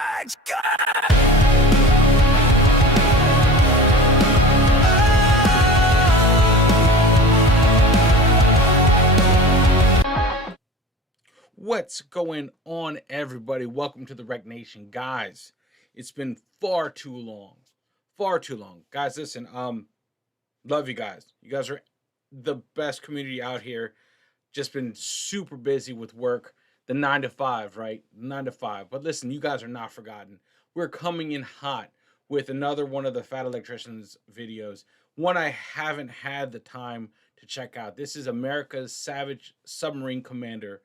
Let's go! What's going on, everybody? Welcome to the Rec Nation, guys. It's been far too long, guys. Listen, love you guys. You guys are the best community out here. Just been super busy with work, the 9 to 5, right? 9 to 5. But listen, you guys are not forgotten. We're coming in hot with another one of the Fat Electricians videos. One I haven't had the time to check out. This is America's Savage Submarine Commander,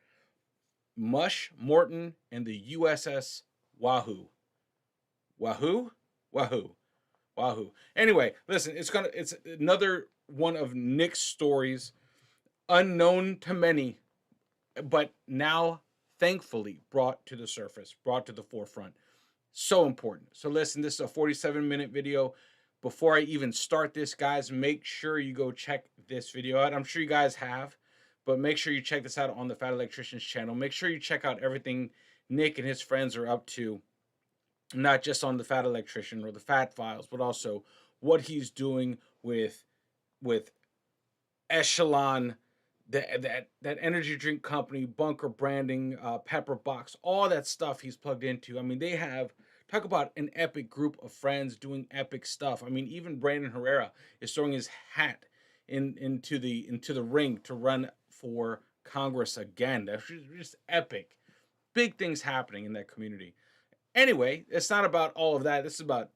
Mush Morton, and the USS Wahoo. Wahoo? Anyway, listen, it's another one of Nick's stories, unknown to many, but now thankfully brought to the surface, brought to the forefront. So important. So listen, this is a 47-minute video. Before I even start this, guys, make sure you go check this video out. I'm sure you guys have, but make sure you check this out on the Fat Electricians channel. Make sure you check out everything Nick and his friends are up to, not just on the Fat Electrician or the Fat Files, but also what he's doing with Echelon, that energy drink company, Bunker Branding, Pepper Box, all that stuff he's plugged into. I mean, they have, talk about an epic group of friends doing epic stuff. I mean, even Brandon Herrera is throwing his hat into the ring to run for Congress again. That's just epic. Big things happening in that community. Anyway, it's not about all of that. This is about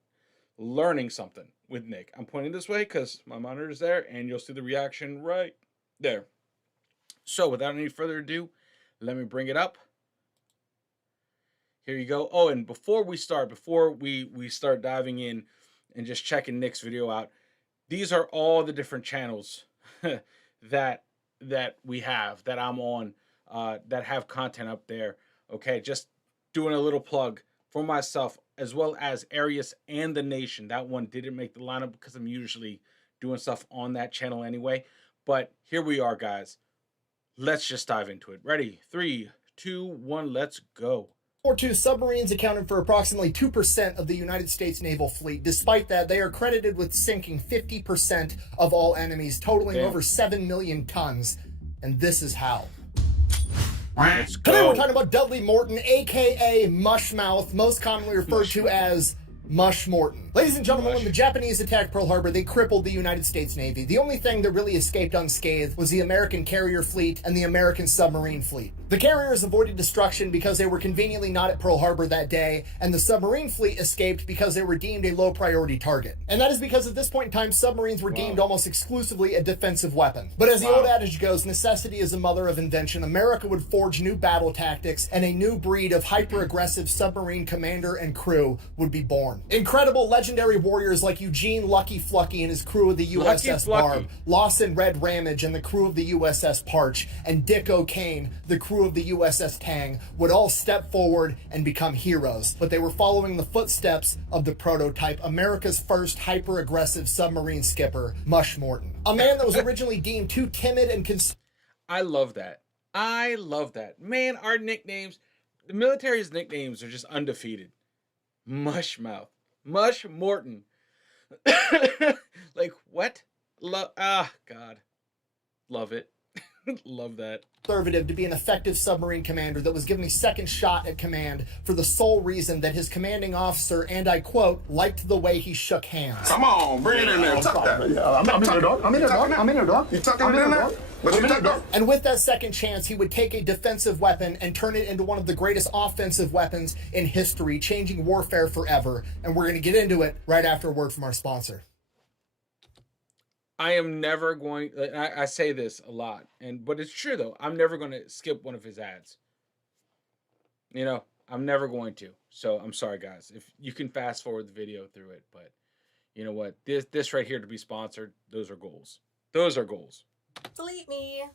learning something with Nick. I'm pointing this way because my monitor is there, and you'll see the reaction right there. So without any further ado, let me bring it up. Here you go. Oh, and before we start diving in and just checking Nick's video out, these are all the different channels that we have, that I'm on, that have content up there. Okay, just doing a little plug for myself, as well as Arius and the Nation. That one didn't make the lineup because I'm usually doing stuff on that channel anyway. But here we are, guys. Let's just dive into it. Ready? 3, 2, 1, let's go. World War II submarines accounted for approximately 2% of the United States naval fleet. Despite that, they are credited with sinking 50% of all enemies, totaling over 7 million tons. And this is how. Let's go. Today we're talking about Dudley Morton, aka Mushmouth, most commonly referred to as Mush Morton. Ladies and gentlemen, when the Japanese attacked Pearl Harbor, they crippled the United States Navy. The only thing that really escaped unscathed was the American carrier fleet and the American submarine fleet. The carriers avoided destruction because they were conveniently not at Pearl Harbor that day, and the submarine fleet escaped because they were deemed a low priority target. And that is because at this point in time, submarines were deemed almost exclusively a defensive weapon. But as the old adage goes, necessity is the mother of invention. America would forge new battle tactics, and a new breed of hyper-aggressive submarine commander and crew would be born. Incredible legendary warriors like Eugene Lucky Flucky and his crew of the USS Barb, Lawson Red Ramage and the crew of the USS Parch, and Dick O'Kane, the crew of the USS Tang, would all step forward and become heroes. But they were following the footsteps of the prototype, America's first hyper-aggressive submarine skipper, Mush Morton. A man that was originally deemed too timid and I love that. I love that. Man, our nicknames, the military's nicknames are just undefeated. Mushmouth. Mush Morton. Like, what? God. Love it. Love that. Conservative to be an effective submarine commander that was given a second shot at command for the sole reason that his commanding officer, and I quote, liked the way he shook hands. Come on, bring it in there. Tuck that. Yeah, I'm in there, dog. I'm in there, dog. You tucking it in there? But you tucked up. And with that second chance, he would take a defensive weapon and turn it into one of the greatest offensive weapons in history, changing warfare forever. And we're going to get into it right after a word from our sponsor. I am never going, I say this a lot, but it's true though. I'm never going to skip one of his ads. You know, I'm never going to. So I'm sorry, guys. If you can fast forward the video through it, but you know what? This right here to be sponsored, those are goals. Those are goals. Delete me.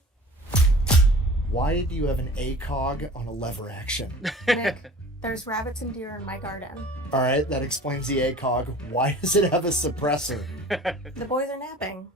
Why do you have an ACOG on a lever action? Nick, there's rabbits and deer in my garden. All right, that explains the ACOG. Why does it have a suppressor? The boys are napping.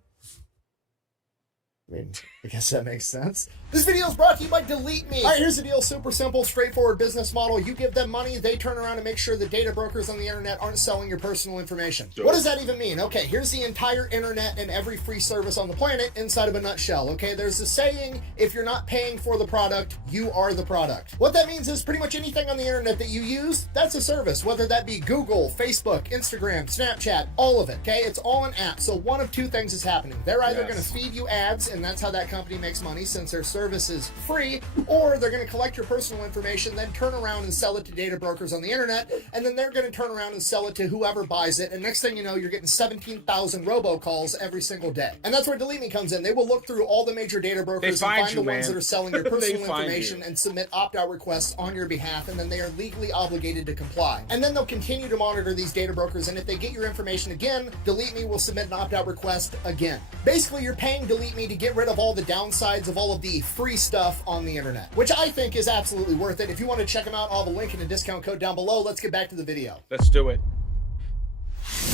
I mean, I guess that makes sense. This video is brought to you by Delete Me. All right, here's the deal. Super simple, straightforward business model. You give them money, they turn around and make sure that data brokers on the internet aren't selling your personal information. What does that even mean? Okay, here's the entire internet and every free service on the planet inside of a nutshell. Okay, there's a saying, if you're not paying for the product, you are the product. What that means is pretty much anything on the internet that you use, that's a service, whether that be Google, Facebook, Instagram, Snapchat, all of it. Okay, it's all an app. So one of two things is happening. They're either going to feed you ads, and that's how that company makes money since their service is free, or they're going to collect your personal information, then turn around and sell it to data brokers on the internet, and then they're going to turn around and sell it to whoever buys it, and next thing you know, you're getting 17,000 robocalls every single day. And that's where Delete Me comes in. They will look through all the major data brokers and find the ones that are selling your personal information and submit opt-out requests on your behalf, and then they are legally obligated to comply. And then they'll continue to monitor these data brokers, and if they get your information again, Delete Me will submit an opt-out request again. Basically, you're paying Delete Me to get rid of all the downsides of all of the free stuff on the internet, which I think is absolutely worth it. If you want to check them out, I'll have a link and a discount code down below. Let's get back to the video. Let's do it.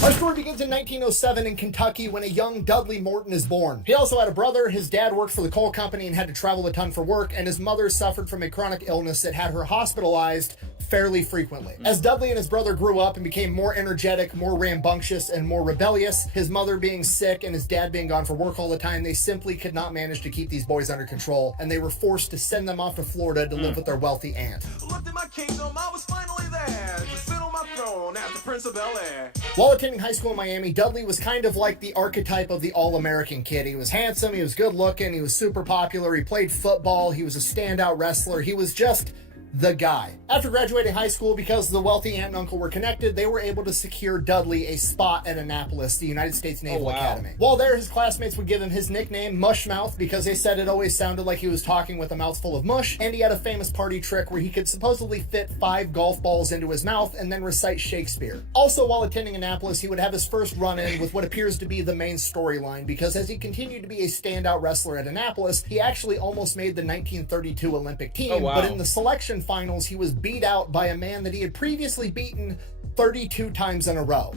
Our story begins in 1907 in Kentucky when a young Dudley Morton is born. He also had a brother. His dad worked for the coal company and had to travel a ton for work, and his mother suffered from a chronic illness that had her hospitalized fairly frequently. As Dudley and his brother grew up and became more energetic, more rambunctious, and more rebellious, his mother being sick and his dad being gone for work all the time, they simply could not manage to keep these boys under control, and they were forced to send them off to Florida to live with their wealthy aunt. Looked at my kingdom, I was finally there to sit on my throne as the Prince of Bel-Air. While attending high school in Miami, Dudley was kind of like the archetype of the all-American kid. He was handsome, he was good-looking, he was super popular, he played football, he was a standout wrestler, he was just the guy. After graduating high school, because the wealthy aunt and uncle were connected, they were able to secure Dudley a spot at Annapolis, the United States Naval Academy. While there, his classmates would give him his nickname, Mush Mouth, because they said it always sounded like he was talking with a mouthful of mush, and he had a famous party trick where he could supposedly fit 5 golf balls into his mouth and then recite Shakespeare. Also, while attending Annapolis, he would have his first run-in with what appears to be the main storyline, because as he continued to be a standout wrestler at Annapolis, he actually almost made the 1932 Olympic team, but in the selection finals, he was beat out by a man that he had previously beaten 32 times in a row.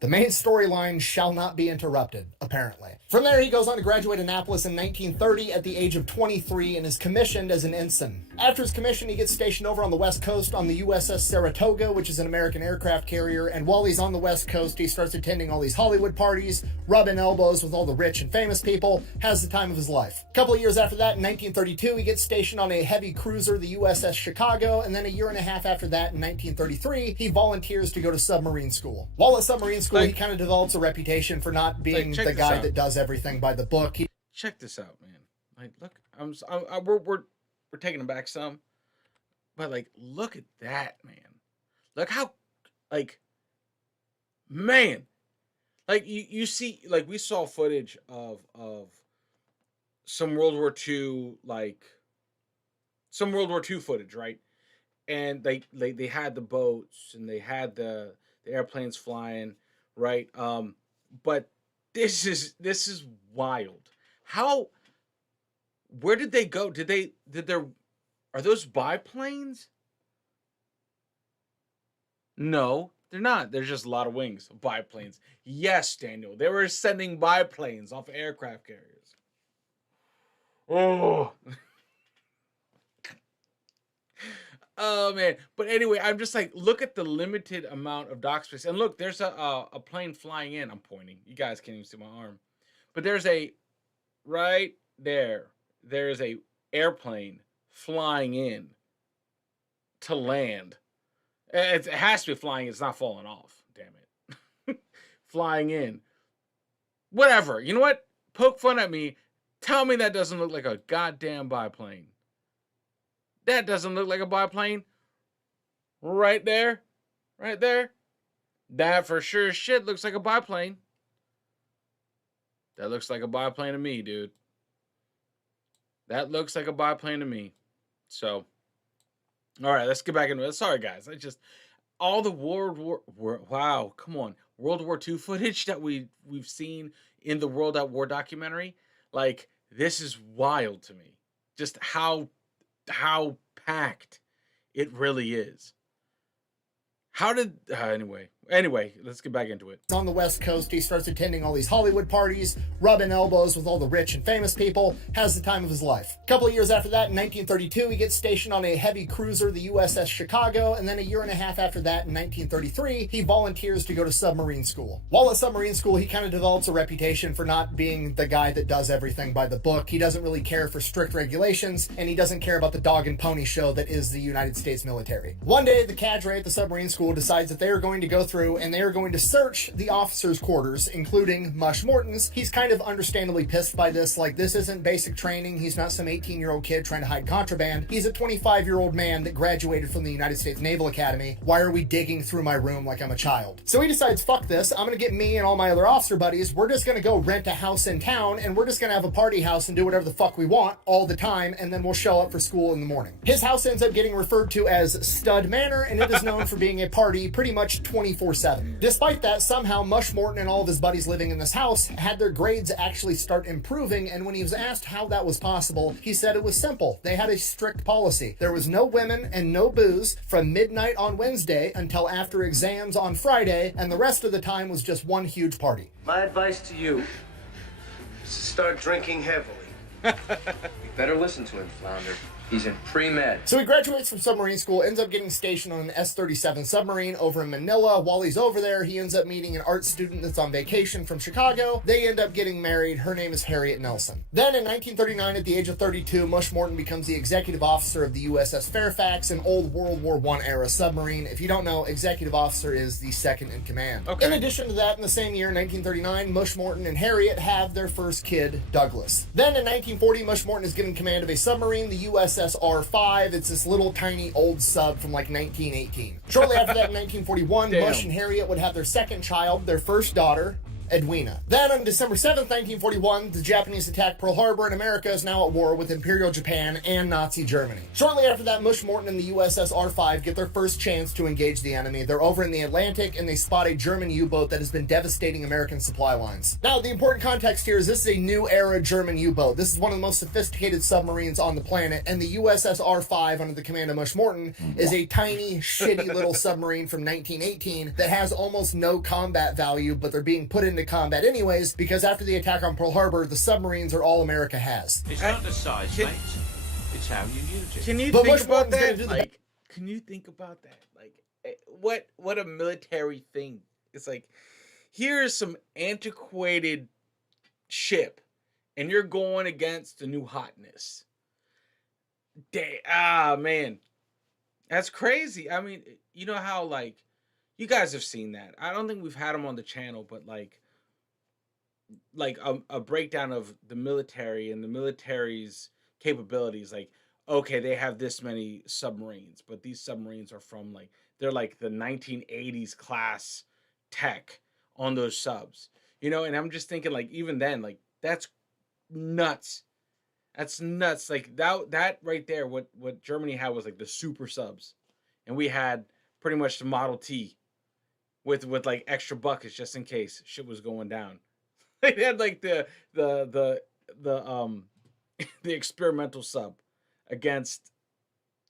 The main storyline shall not be interrupted, apparently. From there, he goes on to graduate Annapolis in 1930 at the age of 23 and is commissioned as an ensign. After his commission, he gets stationed over on the West Coast on the USS Saratoga, which is an American aircraft carrier, and while he's on the West Coast, he starts attending all these Hollywood parties, rubbing elbows with all the rich and famous people, has the time of his life. A couple of years after that, in 1932, he gets stationed on a heavy cruiser, the USS Chicago, and then a year and a half after that, in 1933, he volunteers to go to submarine school. While at submarine school, he kind of develops a reputation for not being the guy that does everything by the book. Check this out, man. Like, look, we're taking it back some, but like, look at that, man. Look how, like, man, like you see, like we saw footage of some World War II, like some World War II footage, right? And they had the boats and they had the airplanes flying, right? But this is wild. Where did they go? Are those biplanes? No, they're not. There's just a lot of wings of biplanes. Yes, Daniel, they were sending biplanes off aircraft carriers. Oh. Oh man. But anyway, I'm just like, look at the limited amount of dock space. And look, there's a plane flying in. I'm pointing. You guys can't even see my arm. But there's right there. There's a airplane flying in to land. It has to be flying. It's not falling off. Damn it. Flying in. Whatever. You know what? Poke fun at me. Tell me that doesn't look like a goddamn biplane. That doesn't look like a biplane. Right there. Right there. That for sure as shit looks like a biplane. That looks like a biplane to me, dude. That looks like a biplane to me. So, all right, let's get back into it. Sorry, guys. All the wow, come on. World War II footage that we've seen in the World at War documentary. Like, this is wild to me. Just how packed it really is. How did anyway? Anyway, let's get back into it. On the West Coast, he starts attending all these Hollywood parties, rubbing elbows with all the rich and famous people, has the time of his life. A couple of years after that, in 1932, he gets stationed on a heavy cruiser, the USS Chicago, and then a year and a half after that, in 1933, he volunteers to go to submarine school. While at submarine school, he kind of develops a reputation for not being the guy that does everything by the book. He doesn't really care for strict regulations, and he doesn't care about the dog and pony show that is the United States military. One day, the cadre at the submarine school decides that they are going to go through and they are going to search the officers' quarters, including Mush Morton's. He's kind of understandably pissed by this. Like, this isn't basic training. He's not some 18-year-old kid trying to hide contraband. He's a 25-year-old man that graduated from the United States Naval Academy. Why are we digging through my room like I'm a child? So he decides, fuck this. I'm going to get me and all my other officer buddies. We're just going to go rent a house in town, and we're just going to have a party house and do whatever the fuck we want all the time, and then we'll show up for school in the morning. His house ends up getting referred to as Stud Manor, and it is known for being a party pretty much 24/7. Despite that, somehow Mush Morton and all of his buddies living in this house had their grades actually start improving, and when he was asked how that was possible, he said it was simple. They had a strict policy. There was no women and no booze from midnight on Wednesday until after exams on Friday, and the rest of the time was just one huge party. My advice to you is to start drinking heavily. You better listen to him, Flounder. He's in pre-med. So he graduates from submarine school, ends up getting stationed on an S-37 submarine over in Manila. While he's over there, he ends up meeting an art student that's on vacation from Chicago. They end up getting married. Her name is Harriet Nelson. Then in 1939, at the age of 32, Mush Morton becomes the executive officer of the USS Fairfax, an old World War I era submarine. If you don't know, executive officer is the second in command. Okay. In addition to that, in the same year, 1939, Mush Morton and Harriet have their first kid, Douglas. Then in 1940, Mush Morton is given command of a submarine, the USS R5. It's this little tiny old sub from like 1918. Shortly after that, in 1941, Mush and Harriet would have their second child, their first daughter, Edwina. Then on December 7th, 1941, the Japanese attack Pearl Harbor, and America is now at war with Imperial Japan and Nazi Germany. Shortly after that, Mush Morton and the USS R5 get their first chance to engage the enemy. They're over in the Atlantic, and they spot a German U-boat that has been devastating American supply lines. Now, the important context here is this is a new era German U-boat. This is one of the most sophisticated submarines on the planet, and the USS R5, under the command of Mush Morton, is a tiny, shitty little submarine from 1918 that has almost no combat value, but they're being put into combat anyways, because after the attack on Pearl Harbor, the submarines are all America has. It's not the size, mate. It's how you use it. Can you think about that? Like, can you think about that? Like, what a military thing. It's like, here's some antiquated ship, and you're going against the new hotness. Man, that's crazy. I mean, you know how, like, you guys have seen that. I don't think we've had them on the channel, but like a breakdown of the military and the military's capabilities. Like, okay, they have this many submarines, but these submarines are from like, they're like the 1980s class tech on those subs, you know? And I'm just thinking, like, even then, like, that's nuts. That's nuts. Like that right there, what Germany had was like the super subs, and we had pretty much the Model T with like extra buckets just in case shit was going down. They had like the experimental sub against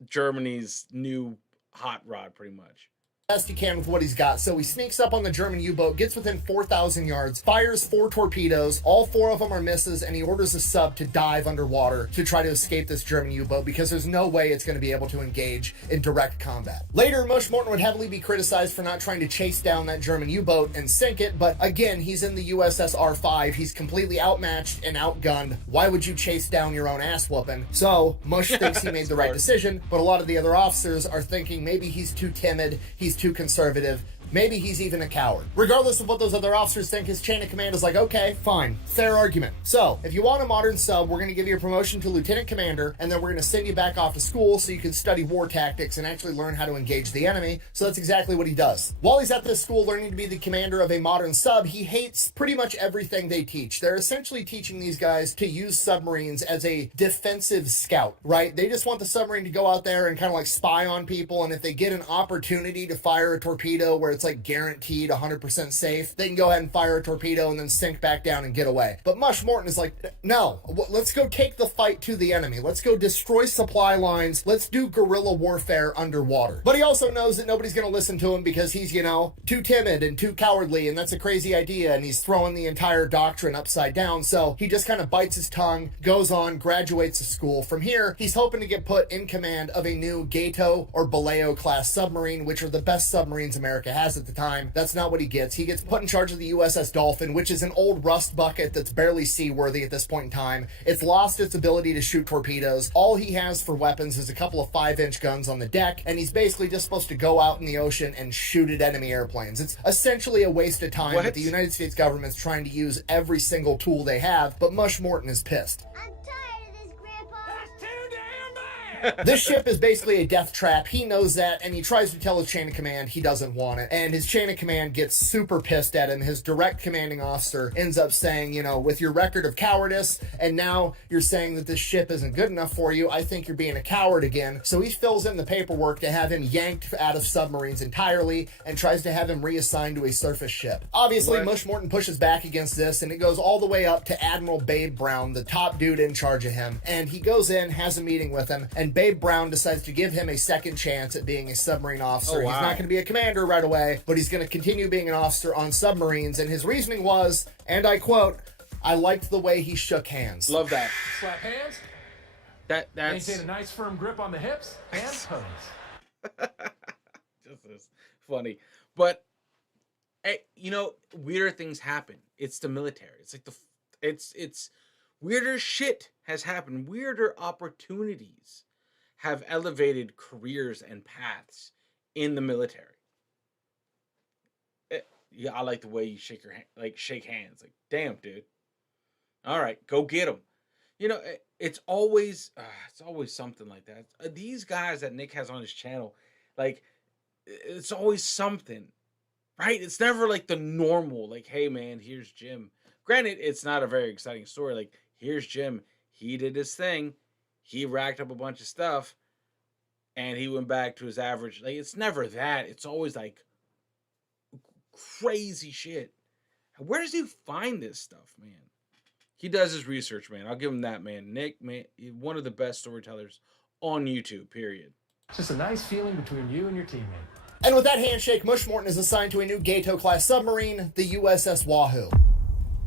Germany's new hot rod, pretty much. Best he can with what he's got. So he sneaks up on the German U-boat, gets within 4,000 yards, fires 4 torpedoes. All 4 of them are misses, and he orders the sub to dive underwater to try to escape this German U-boat, because there's no way it's going to be able to engage in direct combat. Later, Mush Morton would heavily be criticized for not trying to chase down that German U-boat and sink it, but again, he's in the USS R5. He's completely outmatched and outgunned. Why would you chase down your own ass whooping? So Mush thinks he made the right decision, but a lot of the other officers are thinking maybe he's too timid, he's too conservative, maybe he's even a coward. Regardless of what those other officers think, his chain of command is like, okay, fine, fair argument. So, if you want a modern sub, we're going to give you a promotion to lieutenant commander, and then we're going to send you back off to school so you can study war tactics and actually learn how to engage the enemy. So that's exactly what he does. While he's at this school learning to be the commander of a modern sub, he hates pretty much everything they teach. They're essentially teaching these guys to use submarines as a defensive scout, right? They just want the submarine to go out there and kind of like spy on people, and if they get an opportunity to fire a torpedo where it's that's like guaranteed 100% safe, they can go ahead and fire a torpedo and then sink back down and get away. But Mush Morton is like, no, let's go take the fight to the enemy. Let's go destroy supply lines. Let's do guerrilla warfare underwater. But he also knows that nobody's going to listen to him because he's, you know, too timid and too cowardly, and that's a crazy idea, and he's throwing the entire doctrine upside down. So he just kind of bites his tongue, goes on, graduates the school. From here, he's hoping to get put in command of a new Gato or Baleo class submarine, which are the best submarines America has at the time. That's not what he gets. He gets put in charge of the USS Dolphin, which is an old rust bucket that's barely seaworthy at this point in time. It's lost its ability to shoot torpedoes. All he has for weapons is a couple of 5-inch guns on the deck, and he's basically just supposed to go out in the ocean and shoot at enemy airplanes. It's essentially a waste of time that the United States government's trying to use every single tool they have, but Mush Morton is pissed. I'm tired of this, Grandpa. That's too damn bad. This ship is basically a death trap. He knows that, and he tries to tell his chain of command he doesn't want it. And his chain of command gets super pissed at him. His direct commanding officer ends up saying, you know, with your record of cowardice, and now you're saying that this ship isn't good enough for you, I think you're being a coward again. So he fills in the paperwork to have him yanked out of submarines entirely and tries to have him reassigned to a surface ship. Obviously, Mush Morton pushes back against this, and it goes all the way up to Admiral Babe Brown, the top dude in charge of him. And he goes in, has a meeting with him, and Babe Brown decides to give him a second chance at being a submarine officer. He's not going to be a commander right away, but he's going to continue being an officer on submarines. And his reasoning was, and I quote, "I liked the way he shook hands." Love that. Slap hands. That's Maintain a nice firm grip on the hips. Hands pose. This is funny. But you know, weirder things happen. It's the military. It's like it's weirder shit has happened. Weirder opportunities have elevated careers and paths in the military. Yeah, I like the way you shake your hand, like shake hands. Like, damn, dude. All right, go get them. You know, it's always something like that. These guys that Nick has on his channel, like, it's always something, right? It's never like the normal, like, hey man, here's Jim. Granted, it's not a very exciting story. Like, here's Jim. He did his thing. He racked up a bunch of stuff, and he went back to his average. Like, it's never that. It's always like crazy shit. Where does he find this stuff, man? He does his research, man. I'll give him that, man. Nick, man, one of the best storytellers on YouTube, period. Just a nice feeling between you and your teammate. And with that handshake, Mush Morton is assigned to a new Gato-class submarine, the USS Wahoo.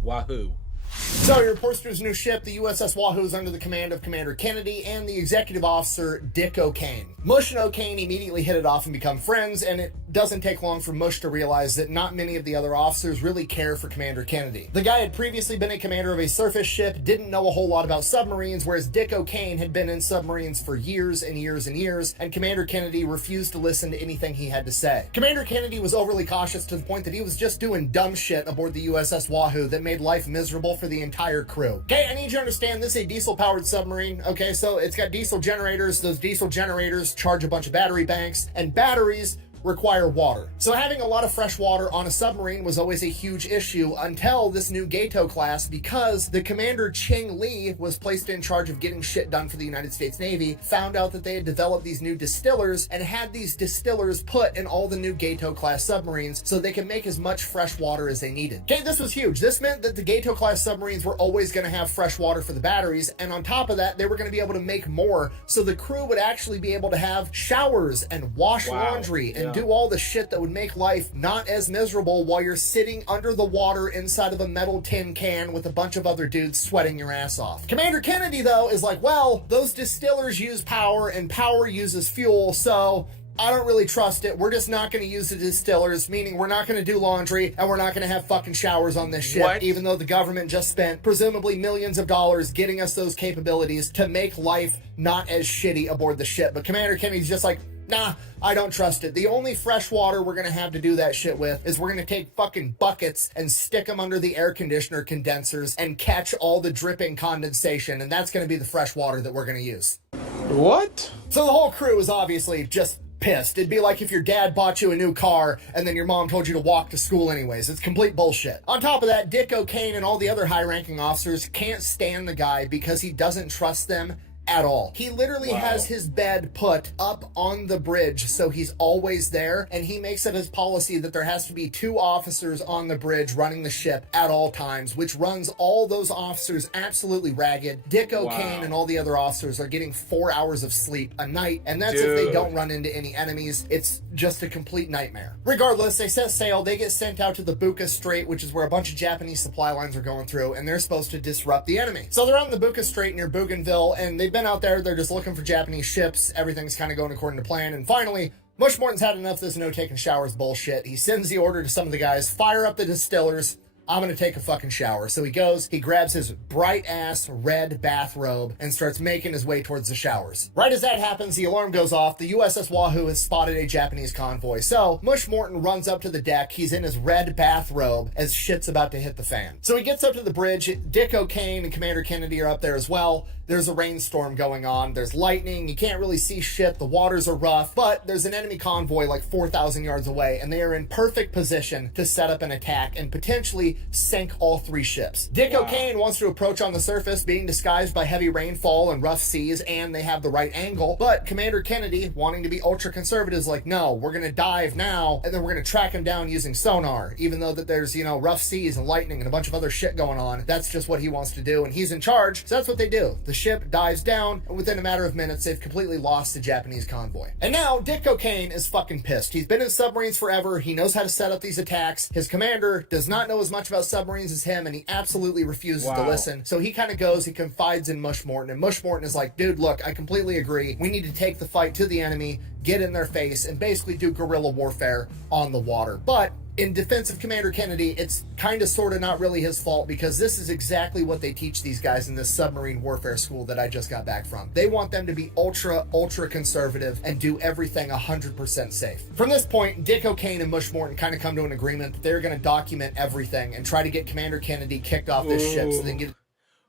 Wahoo. So he reports to his new ship. The USS Wahoo is under the command of Commander Kennedy and the executive officer, Dick O'Kane. Mush and O'Kane immediately hit it off and become friends, and it doesn't take long for Mush to realize that not many of the other officers really care for Commander Kennedy. The guy had previously been a commander of a surface ship, didn't know a whole lot about submarines, whereas Dick O'Kane had been in submarines for years and years and years, and Commander Kennedy refused to listen to anything he had to say. Commander Kennedy was overly cautious to the point that he was just doing dumb shit aboard the USS Wahoo that made life miserable for the entire crew. Okay, I need you to understand this is a diesel-powered submarine. Okay, so it's got diesel generators. Those diesel generators charge a bunch of battery banks, and batteries require water. So having a lot of fresh water on a submarine was always a huge issue until this new Gato class, because the commander Ching Lee was placed in charge of getting shit done for the United States Navy, found out that they had developed these new distillers and had these distillers put in all the new Gato class submarines so they could make as much fresh water as they needed. Okay, this was huge. This meant that the Gato class submarines were always going to have fresh water for the batteries, and on top of that, they were going to be able to make more, so the crew would actually be able to have showers and wash laundry and do all the shit that would make life not as miserable while you're sitting under the water inside of a metal tin can with a bunch of other dudes sweating your ass off. Commander Kennedy, though, is like, well, those distillers use power and power uses fuel, so I don't really trust it. We're just not going to use the distillers, meaning we're not going to do laundry and we're not going to have fucking showers on this ship, even though the government just spent presumably millions of dollars getting us those capabilities to make life not as shitty aboard the ship. But Commander Kennedy's just like, nah, I don't trust it. The only fresh water we're going to have to do that shit with is we're going to take fucking buckets and stick them under the air conditioner condensers and catch all the dripping condensation, and that's going to be the fresh water that we're going to use. What? So the whole crew is obviously just pissed. It'd be like if your dad bought you a new car and then your mom told you to walk to school anyways. It's complete bullshit. On top of that, Dick O'Kane and all the other high-ranking officers can't stand the guy because he doesn't trust them at all. He literally Wow. has his bed put up on the bridge so he's always there, and he makes it his policy that there has to be 2 officers on the bridge running the ship at all times, which runs all those officers absolutely ragged. Dick O'Kane and all the other officers are getting 4 hours of sleep a night, and that's if they don't run into any enemies. It's just a complete nightmare. Regardless, they set sail, they get sent out to the Buka Strait, which is where a bunch of Japanese supply lines are going through, and they're supposed to disrupt the enemy. So they're on the Buka Strait near Bougainville, and they've been out there, they're just looking for Japanese ships. Everything's kind of going according to plan, and finally, Mush Morton's had enough of this no taking showers bullshit. He sends the order to some of the guys, fire up the distillers, I'm gonna take a fucking shower. So he goes, he grabs his bright ass red bathrobe and starts making his way towards the showers. Right as that happens, the alarm goes off. The USS Wahoo has spotted a Japanese convoy. So Mush Morton runs up to the deck. He's in his red bathrobe as shit's about to hit the fan. So he gets up to the bridge. Dick O'Kane and Commander Kennedy are up there as well. There's a rainstorm going on. There's lightning. You can't really see shit. The waters are rough, but there's an enemy convoy like 4,000 yards away, and they are in perfect position to set up an attack and potentially sink all 3 ships. Dick O'Kane wants to approach on the surface, being disguised by heavy rainfall and rough seas, and they have the right angle, but Commander Kennedy, wanting to be ultra conservative, is like, no, we're gonna dive now, and then we're gonna track him down using sonar, even though that there's, you know, rough seas and lightning and a bunch of other shit going on. That's just what he wants to do, and he's in charge, so that's what they do. The ship dives down, and within a matter of minutes, they've completely lost the Japanese convoy. And now, Dick O'Kane is fucking pissed. He's been in submarines forever. He knows how to set up these attacks. His commander does not know as much about submarines as him, and he absolutely refuses to listen. So he kind of goes, he confides in Mush Morton, and Mush Morton is like, dude, look, I completely agree. We need to take the fight to the enemy, get in their face, and basically do guerrilla warfare on the water. But in defense of Commander Kennedy, it's kind of sort of not really his fault, because this is exactly what they teach these guys in this submarine warfare school that I just got back from. They want them to be ultra conservative and do everything 100% safe. From this point, Dick O'Kane and Mush Morton kind of come to an agreement that they're going to document everything and try to get Commander Kennedy kicked off this ship so they can get...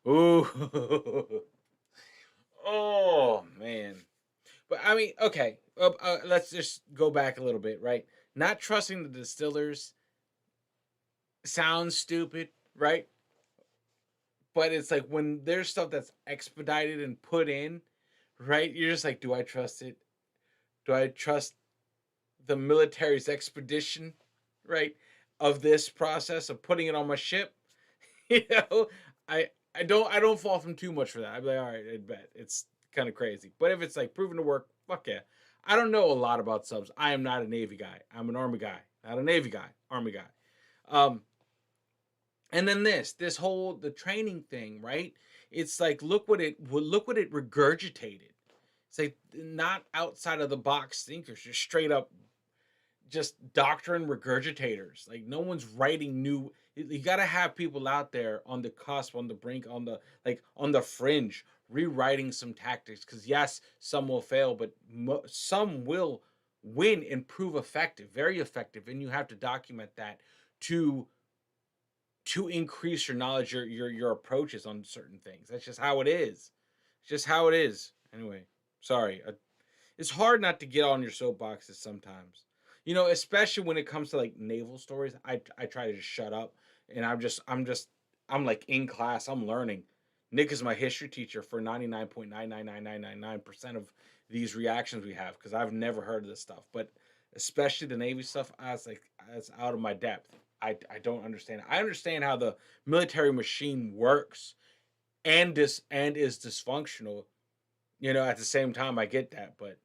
Ooh. Oh, man. But, I mean, okay. Let's just go back a little bit, right? Not trusting the distillers sounds stupid, right? But it's like when there's stuff that's expedited and put in, right? You're just like, do I trust it? Do I trust the military's expedition, right? Of this process of putting it on my ship? You know, I don't fall from too much for that. I'd be like, all right, I bet. It's kind of crazy. But if it's like proven to work, fuck yeah. I don't know a lot about subs. I am not a Navy guy. I'm an Army guy. Not a Navy guy. Army guy. And then the training thing, right? It's like, look what it regurgitated. It's like not outside of the box thinkers, just straight up, just doctrine regurgitators. Like no one's writing new. You got to have people out there on the cusp, on the brink, on the fringe, rewriting some tactics, because yes, some will fail, but some will win and prove effective, very effective, and you have to document that to increase your knowledge, your approaches on certain things. That's just how it is. It's just how it is. Anyway, sorry. It's hard not to get on your soapboxes sometimes, you know, especially when it comes to like naval stories. I try to just shut up, and I'm like in class, I'm learning. Nick is my history teacher for 99.99999% of these reactions we have, because I've never heard of this stuff. But especially the Navy stuff, I was like, that's out of my depth. I don't understand. I understand how the military machine works and is dysfunctional. You know, at the same time, I get that, but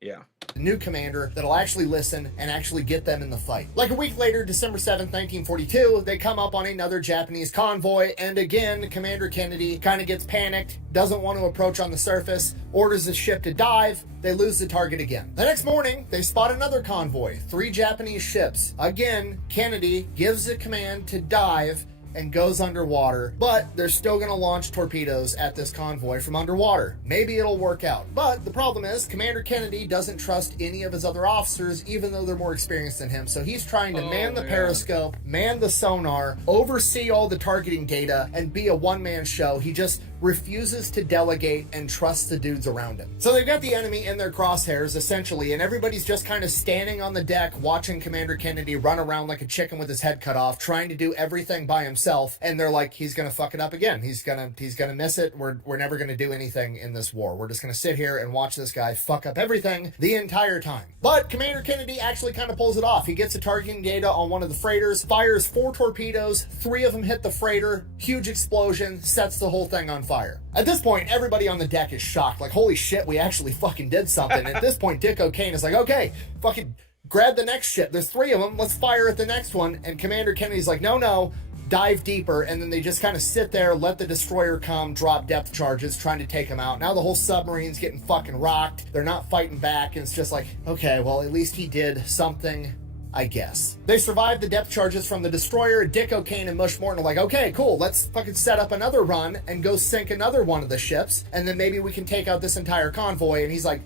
yeah. New commander that'll actually listen and actually get them in the fight. Like a week later, December 7th, 1942, they come up on another Japanese convoy, and again, Commander Kennedy kind of gets panicked, doesn't want to approach on the surface, orders the ship to dive. They lose the target again. The next morning, they spot another convoy, 3 Japanese ships. Again, Kennedy gives the command to dive and goes underwater, but they're still going to launch torpedoes at this convoy from underwater. Maybe it'll work out. But the problem is, Commander Kennedy doesn't trust any of his other officers, even though they're more experienced than him. So he's trying to man the periscope, man the sonar, oversee all the targeting data, and be a one-man show. He just refuses to delegate and trust the dudes around him. So they've got the enemy in their crosshairs, essentially, and everybody's just kind of standing on the deck watching Commander Kennedy run around like a chicken with his head cut off, trying to do everything by himself, and they're like, he's gonna fuck it up again. He's gonna miss it. We're never gonna do anything in this war. We're just gonna sit here and watch this guy fuck up everything the entire time. But Commander Kennedy actually kind of pulls it off. He gets the targeting data on one of the freighters, fires 4 torpedoes, 3 of them hit the freighter, huge explosion, sets the whole thing on fire. At this point, everybody on the deck is shocked, like, holy shit, we actually fucking did something. At this point, Dick O'Kane is like, okay, fucking grab the next ship. There's 3 of them, let's fire at the next one. And Commander Kennedy's like, no, dive deeper. And then they just kind of sit there, let the destroyer come, drop depth charges, trying to take him out. Now the whole submarine's getting fucking rocked. They're not fighting back, and it's just like, okay, well, at least he did something, I guess. They survived the depth charges from the destroyer. Dick O'Kane and Mush Morton are like, okay, cool, let's fucking set up another run and go sink another one of the ships, and then maybe we can take out this entire convoy. And he's like,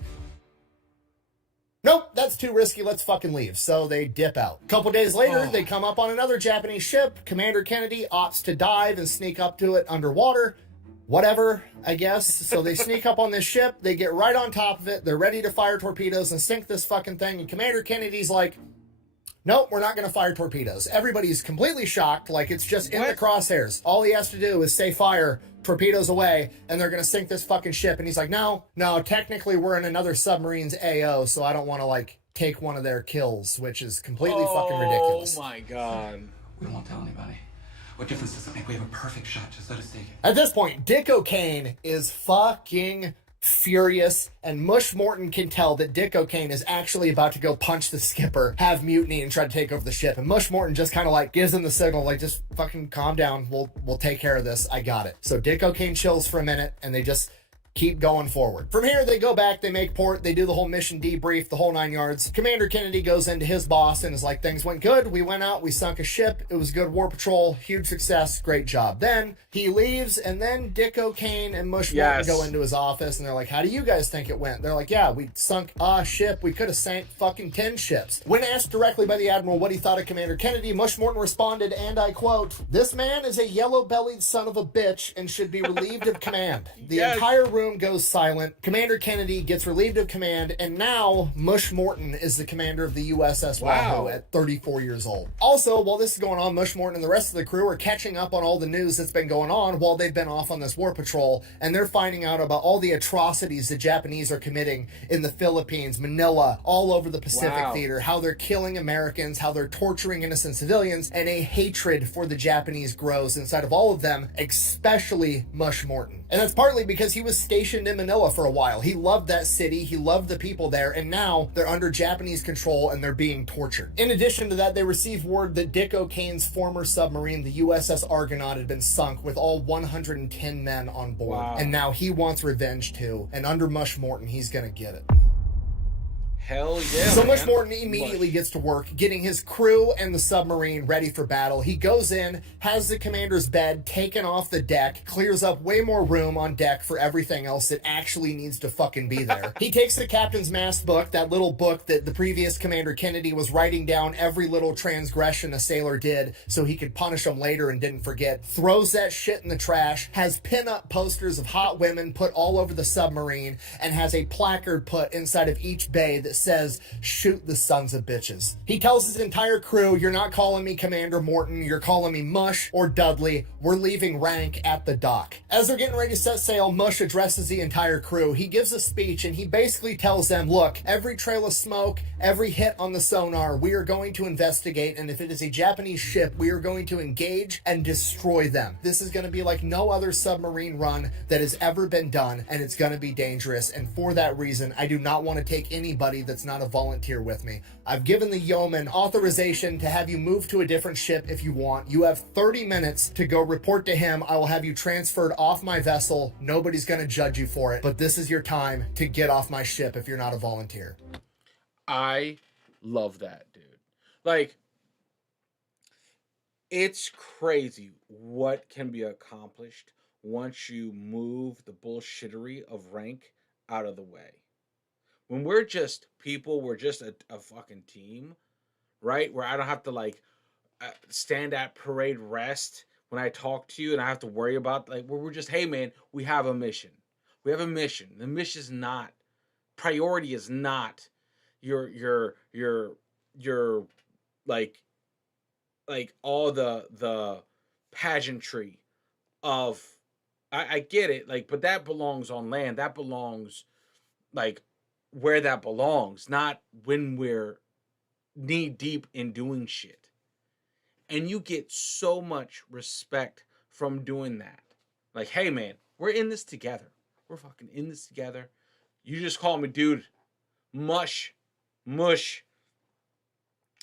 nope, that's too risky, let's fucking leave. So they dip out. A couple days later, they come up on another Japanese ship. Commander Kennedy opts to dive and sneak up to it underwater. Whatever, I guess. So they sneak up on this ship, they get right on top of it, they're ready to fire torpedoes and sink this fucking thing, and Commander Kennedy's like, nope, we're not going to fire torpedoes. Everybody's completely shocked, like it's just in the crosshairs. All he has to do is say fire, torpedoes away, and they're going to sink this fucking ship. And he's like, no, technically we're in another submarine's AO, so I don't want to, like, take one of their kills, which is completely fucking ridiculous. Oh my god. We won't tell anybody. What difference does it make? We have a perfect shot. Just let us take it. At this point, Dick O'Kane is fucking furious, and Mush Morton can tell that Dick O'Kane is actually about to go punch the skipper, have mutiny, and try to take over the ship. And Mush Morton just kind of like gives him the signal, like, just fucking calm down. We'll take care of this. I got it. So Dick O'Kane chills for a minute, and they just keep going forward. From here, they go back, they make port, they do the whole mission debrief, the whole 9 yards. Commander Kennedy goes into his boss and is like, things went good, we went out, we sunk a ship, it was good war patrol, huge success, great job. Then he leaves, and then Dick O'Kane and Mush Morton go into his office, and they're like, how do you guys think it went? They're like, yeah, we sunk a ship, we could have sank fucking 10 ships. When asked directly by the Admiral what he thought of Commander Kennedy, Mush Morton responded, and I quote, this man is a yellow-bellied son of a bitch and should be relieved of command. The entire room goes silent. Commander Kennedy gets relieved of command, and now Mush Morton is the commander of the USS Wahoo at 34 years old. Also, while this is going on, Mush Morton and the rest of the crew are catching up on all the news that's been going on while they've been off on this war patrol, and they're finding out about all the atrocities the Japanese are committing in the Philippines, Manila, all over the Pacific theater, how they're killing Americans, how they're torturing innocent civilians, and a hatred for the Japanese grows inside of all of them, especially Mush Morton. And that's partly because he was stationed in Manila for a while. He loved that city, he loved the people there, and now they're under Japanese control and they're being tortured. In addition to that, they received word that Dick O'Kane's former submarine, the USS Argonaut, had been sunk with all 110 men on board. And now he wants revenge too, and under Mush Morton, he's gonna get it. Hell yeah. So Mush Morton immediately gets to work getting his crew and the submarine ready for battle. He goes in, has the commander's bed taken off the deck, clears up way more room on deck for everything else that actually needs to fucking be there. He takes the captain's mass book, that little book that the previous Commander Kennedy was writing down every little transgression a sailor did so he could punish them later and didn't forget, throws that shit in the trash, has pin-up posters of hot women put all over the submarine, and has a placard put inside of each bay that says, shoot the sons of bitches. He tells his entire crew, you're not calling me Commander Morton, you're calling me Mush or Dudley. We're leaving rank at the dock. As they're getting ready to set sail, Mush addresses the entire crew. He gives a speech and he basically tells them, look, every trail of smoke, every hit on the sonar, we are going to investigate, and if it is a Japanese ship, we are going to engage and destroy them. This is going to be like no other submarine run that has ever been done, and it's going to be dangerous, and for that reason, I do not want to take anybody that's not a volunteer with me. I've given the yeoman authorization to have you move to a different ship if you want. You have 30 minutes to go report to him. I will have you transferred off my vessel. Nobody's going to judge you for it, but this is your time to get off my ship if you're not a volunteer. I love that, dude. Like, it's crazy what can be accomplished once you move the bullshittery of rank out of the way. When we're just people, we're just a fucking team, right? Where I don't have to, like, stand at parade rest when I talk to you and I have to worry about, like, where we're just, hey man, we have a mission. We have a mission. The mission is not, priority is not your like all the pageantry of, I get it, like, but that belongs on land. That belongs like where that belongs, not when we're knee deep in doing shit. And you get so much respect from doing that. Like, hey man, we're in this together. We're fucking in this together. You just call me dude, mush,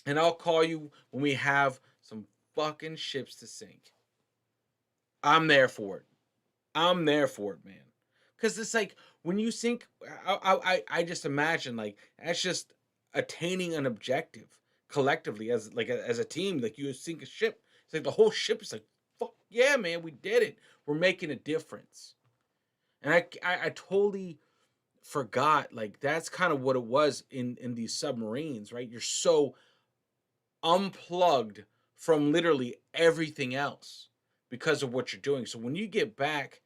and I'll call you when we have some fucking ships to sink. I'm there for it. I'm there for it, man. Because it's like, when you sink, I just imagine, like, that's just attaining an objective collectively as a team. Like, you sink a ship, it's like the whole ship is like, fuck yeah, man, we did it. We're making a difference. And I totally forgot, like, that's kind of what it was in these submarines, right? You're so unplugged from literally everything else because of what you're doing. So when you get back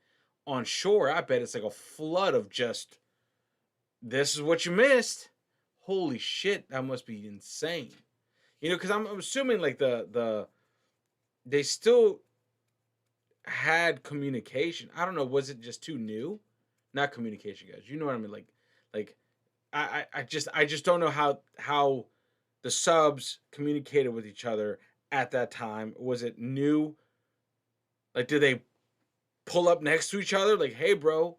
on shore, I bet it's like a flood of just, this is what you missed. Holy shit, that must be insane. You know, because I'm assuming, like, they still had communication. I don't know, was it just too new? Not communication, guys. You know what I mean? Like I just don't know how the subs communicated with each other at that time. Was it new? Like, did they pull up next to each other? Like, hey, bro.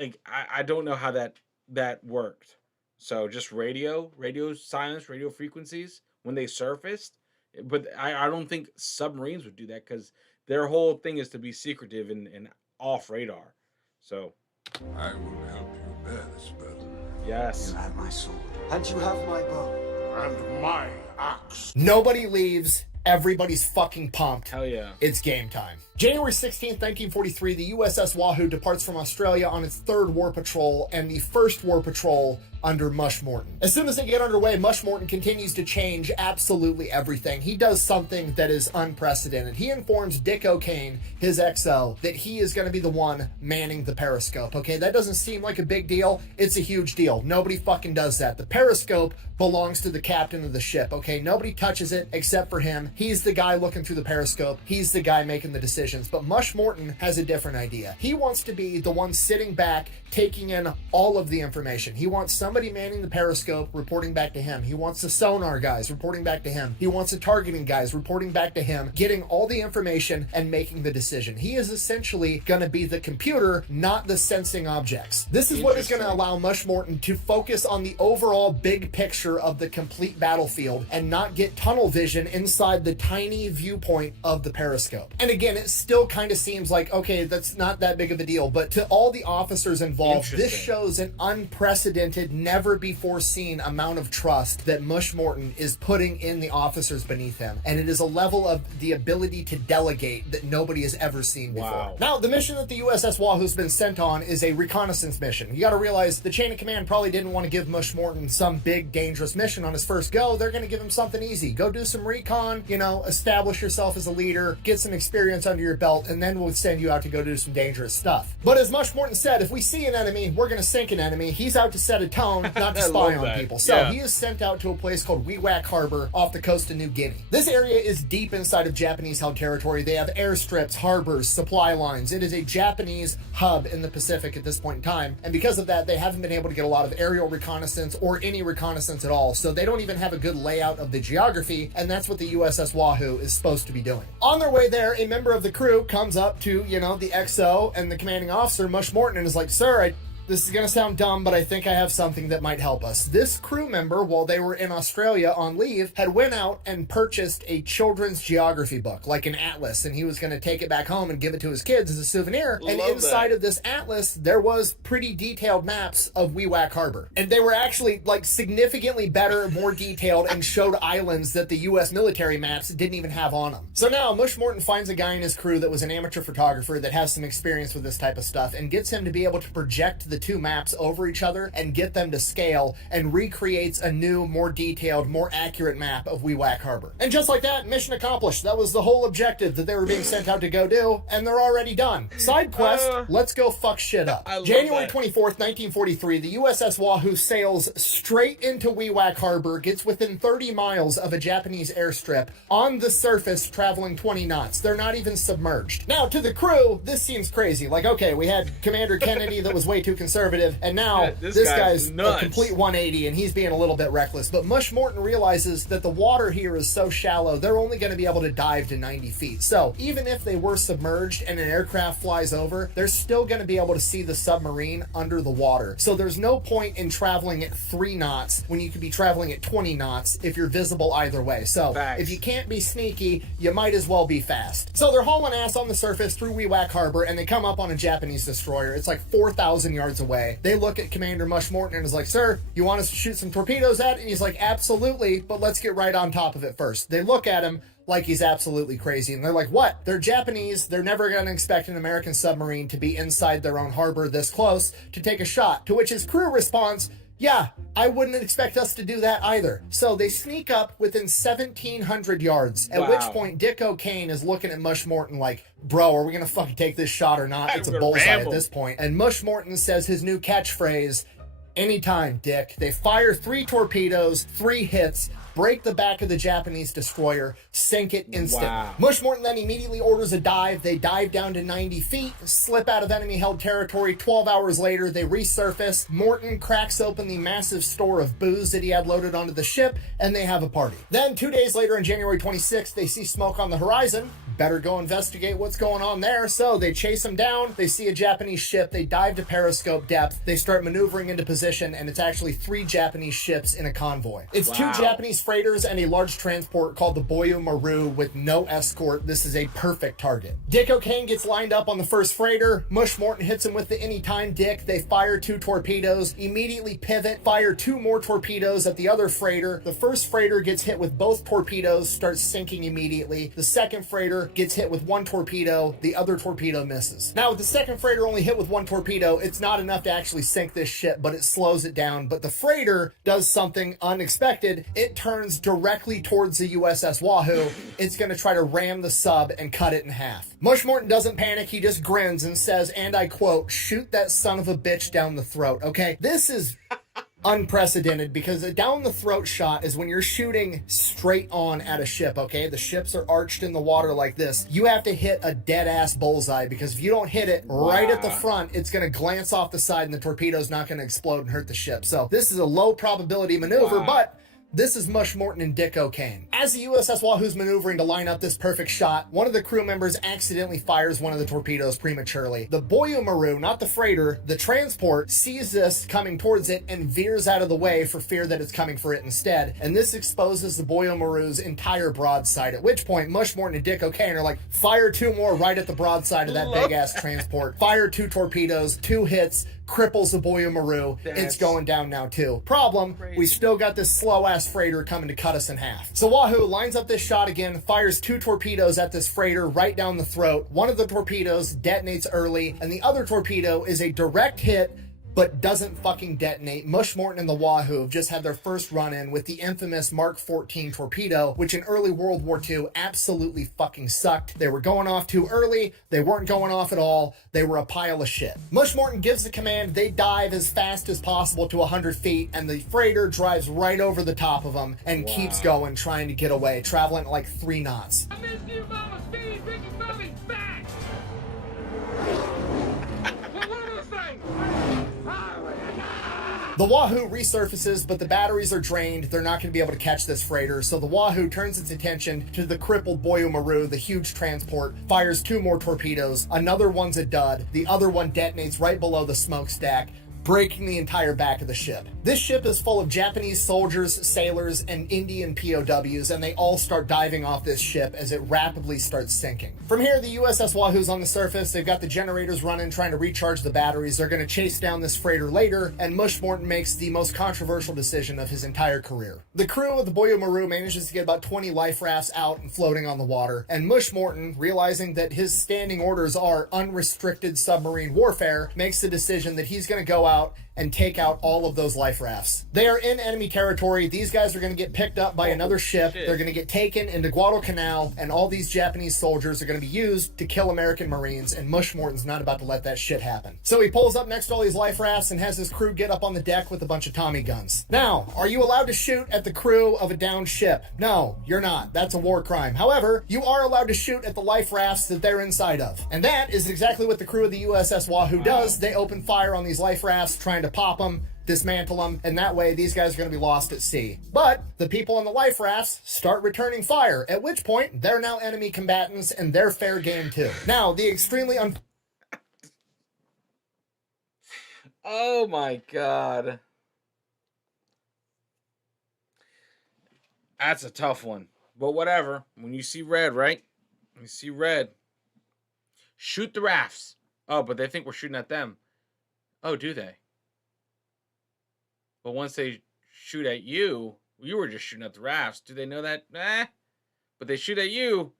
Like, I don't know how that worked. So just radio silence, radio frequencies when they surfaced. But I don't think submarines would do that, because their whole thing is to be secretive and off radar. So I will help you bear this burden. yes. You have my sword. And you have my bow. And my axe. Nobody leaves. Everybody's fucking pumped. Hell yeah. It's game time. January 16th, 1943, the USS Wahoo departs from Australia on its third war patrol and the first war patrol under Mush Morton. As soon as they get underway, Mush Morton continues to change absolutely everything. He does something that is unprecedented. He informs Dick O'Kane, his XO, that he is going to be the one manning the periscope. Okay, that doesn't seem like a big deal. It's a huge deal. Nobody fucking does that. The periscope belongs to the captain of the ship, okay? Nobody touches it except for him. He's the guy looking through the periscope. He's the guy making the decisions. But Mush Morton has a different idea. He wants to be the one sitting back, taking in all of the information. He wants somebody manning the periscope, reporting back to him. He wants the sonar guys reporting back to him. He wants the targeting guys reporting back to him, getting all the information and making the decision. He is essentially going to be the computer, not the sensing objects. This is what is going to allow Mush Morton to focus on the overall big picture of the complete battlefield and not get tunnel vision inside the tiny viewpoint of the periscope. And again, it still kind of seems like, okay, that's not that big of a deal, but to all the officers involved, this shows an unprecedented, never before seen amount of trust that Mush Morton is putting in the officers beneath him. And it is a level of the ability to delegate that nobody has ever seen before. Wow. Now, the mission that the USS Wahoo's been sent on is a reconnaissance mission. You got to realize the chain of command probably didn't want to give Mush Morton some big, dangerous mission on his first go. They're going to give him something easy. Go do some recon, you know, establish yourself as a leader, get some experience under your belt, and then we'll send you out to go do some dangerous stuff. But as Mush Morton said, if we see an enemy, we're going to sink an enemy. He's out to set a tone, not to spy on people. So he is sent out to a place called Wewak Harbor off the coast of New Guinea. This area is deep inside of Japanese-held territory. They have airstrips, harbors, supply lines. It is a Japanese hub in the Pacific at this point in time. And because of that, they haven't been able to get a lot of aerial reconnaissance or any reconnaissance at all. So they don't even have a good layout of the geography. And that's what the USS Wahoo is supposed to be doing. On their way there, a member of the crew comes up to, you know, the XO and the commanding officer, Mush Morton, and is like, sir, this is going to sound dumb, but I think I have something that might help us. This crew member, while they were in Australia on leave, had went out and purchased a children's geography book, like an atlas, and he was going to take it back home and give it to his kids as a souvenir. And inside of this atlas, there was pretty detailed maps of Wewak Harbor. And they were actually, like, significantly better, more detailed, and showed islands that the U.S. military maps didn't even have on them. So now, Mush Morton finds a guy in his crew that was an amateur photographer that has some experience with this type of stuff and gets him to be able to project the two maps over each other and get them to scale, and recreates a new, more detailed, more accurate map of Wewak Harbor. And just like that, mission accomplished. That was the whole objective that they were being sent out to go do, and they're already done. Side quest, let's go fuck shit up. January 24th, 1943, the USS Wahoo sails straight into Wewak Harbor, gets within 30 miles of a Japanese airstrip, on the surface traveling 20 knots. They're not even submerged. Now, to the crew, this seems crazy. Like, okay, we had Commander Kennedy that was way too conservative, and now this guy's a complete 180, and he's being a little bit reckless. But Mush Morton realizes that the water here is so shallow, they're only going to be able to dive to 90 feet. So even if they were submerged and an aircraft flies over, they're still going to be able to see the submarine under the water. So there's no point in traveling at 3 knots when you could be traveling at 20 knots if you're visible either way. So if you can't be sneaky, you might as well be fast. So they're hauling ass on the surface through Wewak Harbor, and they come up on a Japanese destroyer. It's like 4,000 yards away. They look at Commander Mush Morton and is like, "Sir, you want us to shoot some torpedoes at it?" And he's like, "Absolutely, but let's get right on top of it first." They look at him like he's absolutely crazy, and they're like, "What? They're Japanese. They're never going to expect an American submarine to be inside their own harbor this close to take a shot." To which his crew responds, "Yeah, I wouldn't expect us to do that either." So they sneak up within 1,700 yards, at which point Dick O'Kane is looking at Mush Morton like, "Bro, are we going to fucking take this shot or not?" It's a bullseye at this point. And Mush Morton says his new catchphrase, "Anytime, Dick." They fire 3 torpedoes, 3 hits, break the back of the Japanese destroyer, sink it instant. Mush Morton then immediately orders a dive. They dive down to 90 feet, slip out of enemy-held territory. 12 hours later, they resurface. Morton cracks open the massive store of booze that he had loaded onto the ship, and they have a party. Then 2 days later, on January 26th, they see smoke on the horizon. Better go investigate what's going on there. So they chase them down. They see a Japanese ship. They dive to periscope depth. They start maneuvering into position, and it's actually 3 Japanese ships in a convoy. It's 2 Japanese freighters and a large transport called the Boyo Maru with no escort. This is a perfect target. Dick O'Kane gets lined up on the first freighter. Mush Morton hits him with the "Anytime, Dick." They fire 2 torpedoes, immediately pivot, fire 2 more torpedoes at the other freighter. The first freighter gets hit with both torpedoes, starts sinking immediately. The second freighter gets hit with 1 torpedo. The other torpedo misses. Now, with the second freighter only hit with 1 torpedo, it's not enough to actually sink this ship, but it slows it down. But the freighter does something unexpected. It turns directly towards the USS Wahoo. It's going to try to ram the sub and cut it in half. Mush Morton doesn't panic. He just grins and says, and I quote, "Shoot that son of a bitch down the throat." Okay, this is unprecedented, because a down the throat shot is when you're shooting straight on at a ship. Okay, the ships are arched in the water like this. You have to hit a dead ass bullseye, because if you don't hit it right at the front, it's going to glance off the side and the torpedo's not going to explode and hurt the ship. So this is a low probability maneuver, but this is Mush Morton and Dick O'Kane. As the USS Wahoo's maneuvering to line up this perfect shot, one of the crew members accidentally fires one of the torpedoes prematurely. The Boyo Maru, not the freighter, the transport, sees this coming towards it and veers out of the way for fear that it's coming for it instead. And this exposes the Boyo Maru's entire broadside, at which point Mush Morton and Dick O'Kane are like, "Fire 2 more right at the broadside of that big-ass transport." Fire 2 torpedoes, 2 hits, cripples the Boyo Maru. It's going down now too. Problem, we still got this slow-ass freighter coming to cut us in half. So Wahoo lines up this shot again, fires 2 torpedoes at this freighter right down the throat. One of the torpedoes detonates early, and the other torpedo is a direct hit but doesn't fucking detonate. Mush Morton and the Wahoo have just had their first run-in with the infamous Mark 14 torpedo, which in early World War II absolutely fucking sucked. They were going off too early. They weren't going off at all. They were a pile of shit. Mush Morton gives the command. They dive as fast as possible to 100 feet, and the freighter drives right over the top of them and keeps going, trying to get away, traveling at like 3 knots. I missed you, Mama. Speed, Ricky Bobby, back! What are those things? The Wahoo resurfaces, but the batteries are drained. They're not going to be able to catch this freighter, so the Wahoo turns its attention to the crippled Boyo Maru, the huge transport, fires 2 more torpedoes. Another one's a dud. The other one detonates right below the smokestack, breaking the entire back of the ship. This ship is full of Japanese soldiers, sailors, and Indian POWs, and they all start diving off this ship as it rapidly starts sinking. From here, the USS Wahoo's on the surface. They've got the generators running, trying to recharge the batteries. They're going to chase down this freighter later, and Mush Morton makes the most controversial decision of his entire career. The crew of the Boyo Maru manages to get about 20 life rafts out and floating on the water, and Mush Morton, realizing that his standing orders are unrestricted submarine warfare, makes the decision that he's going to go out and take out all of those life rafts. They are in enemy territory. These guys are going to get picked up by another ship. They're going to get taken into Guadalcanal, and all these Japanese soldiers are going to be used to kill American Marines, and Mush Morton's not about to let that shit happen. So he pulls up next to all these life rafts and has his crew get up on the deck with a bunch of Tommy guns. Now, are you allowed to shoot at the crew of a downed ship? No, you're not. That's a war crime. However, you are allowed to shoot at the life rafts that they're inside of. And that is exactly what the crew of the USS Wahoo does. They open fire on these life rafts, trying to pop them, dismantle them, and that way these guys are going to be lost at sea. But the people on the life rafts start returning fire, at which point they're now enemy combatants and they're fair game too. Now, the extremely Oh my God. That's a tough one. But whatever. When you see red, right? When you see red, shoot the rafts. Oh, but they think we're shooting at them. Oh, do they? But once they shoot at you, you were just shooting at the rafts. Do they know that? Nah. But they shoot at you.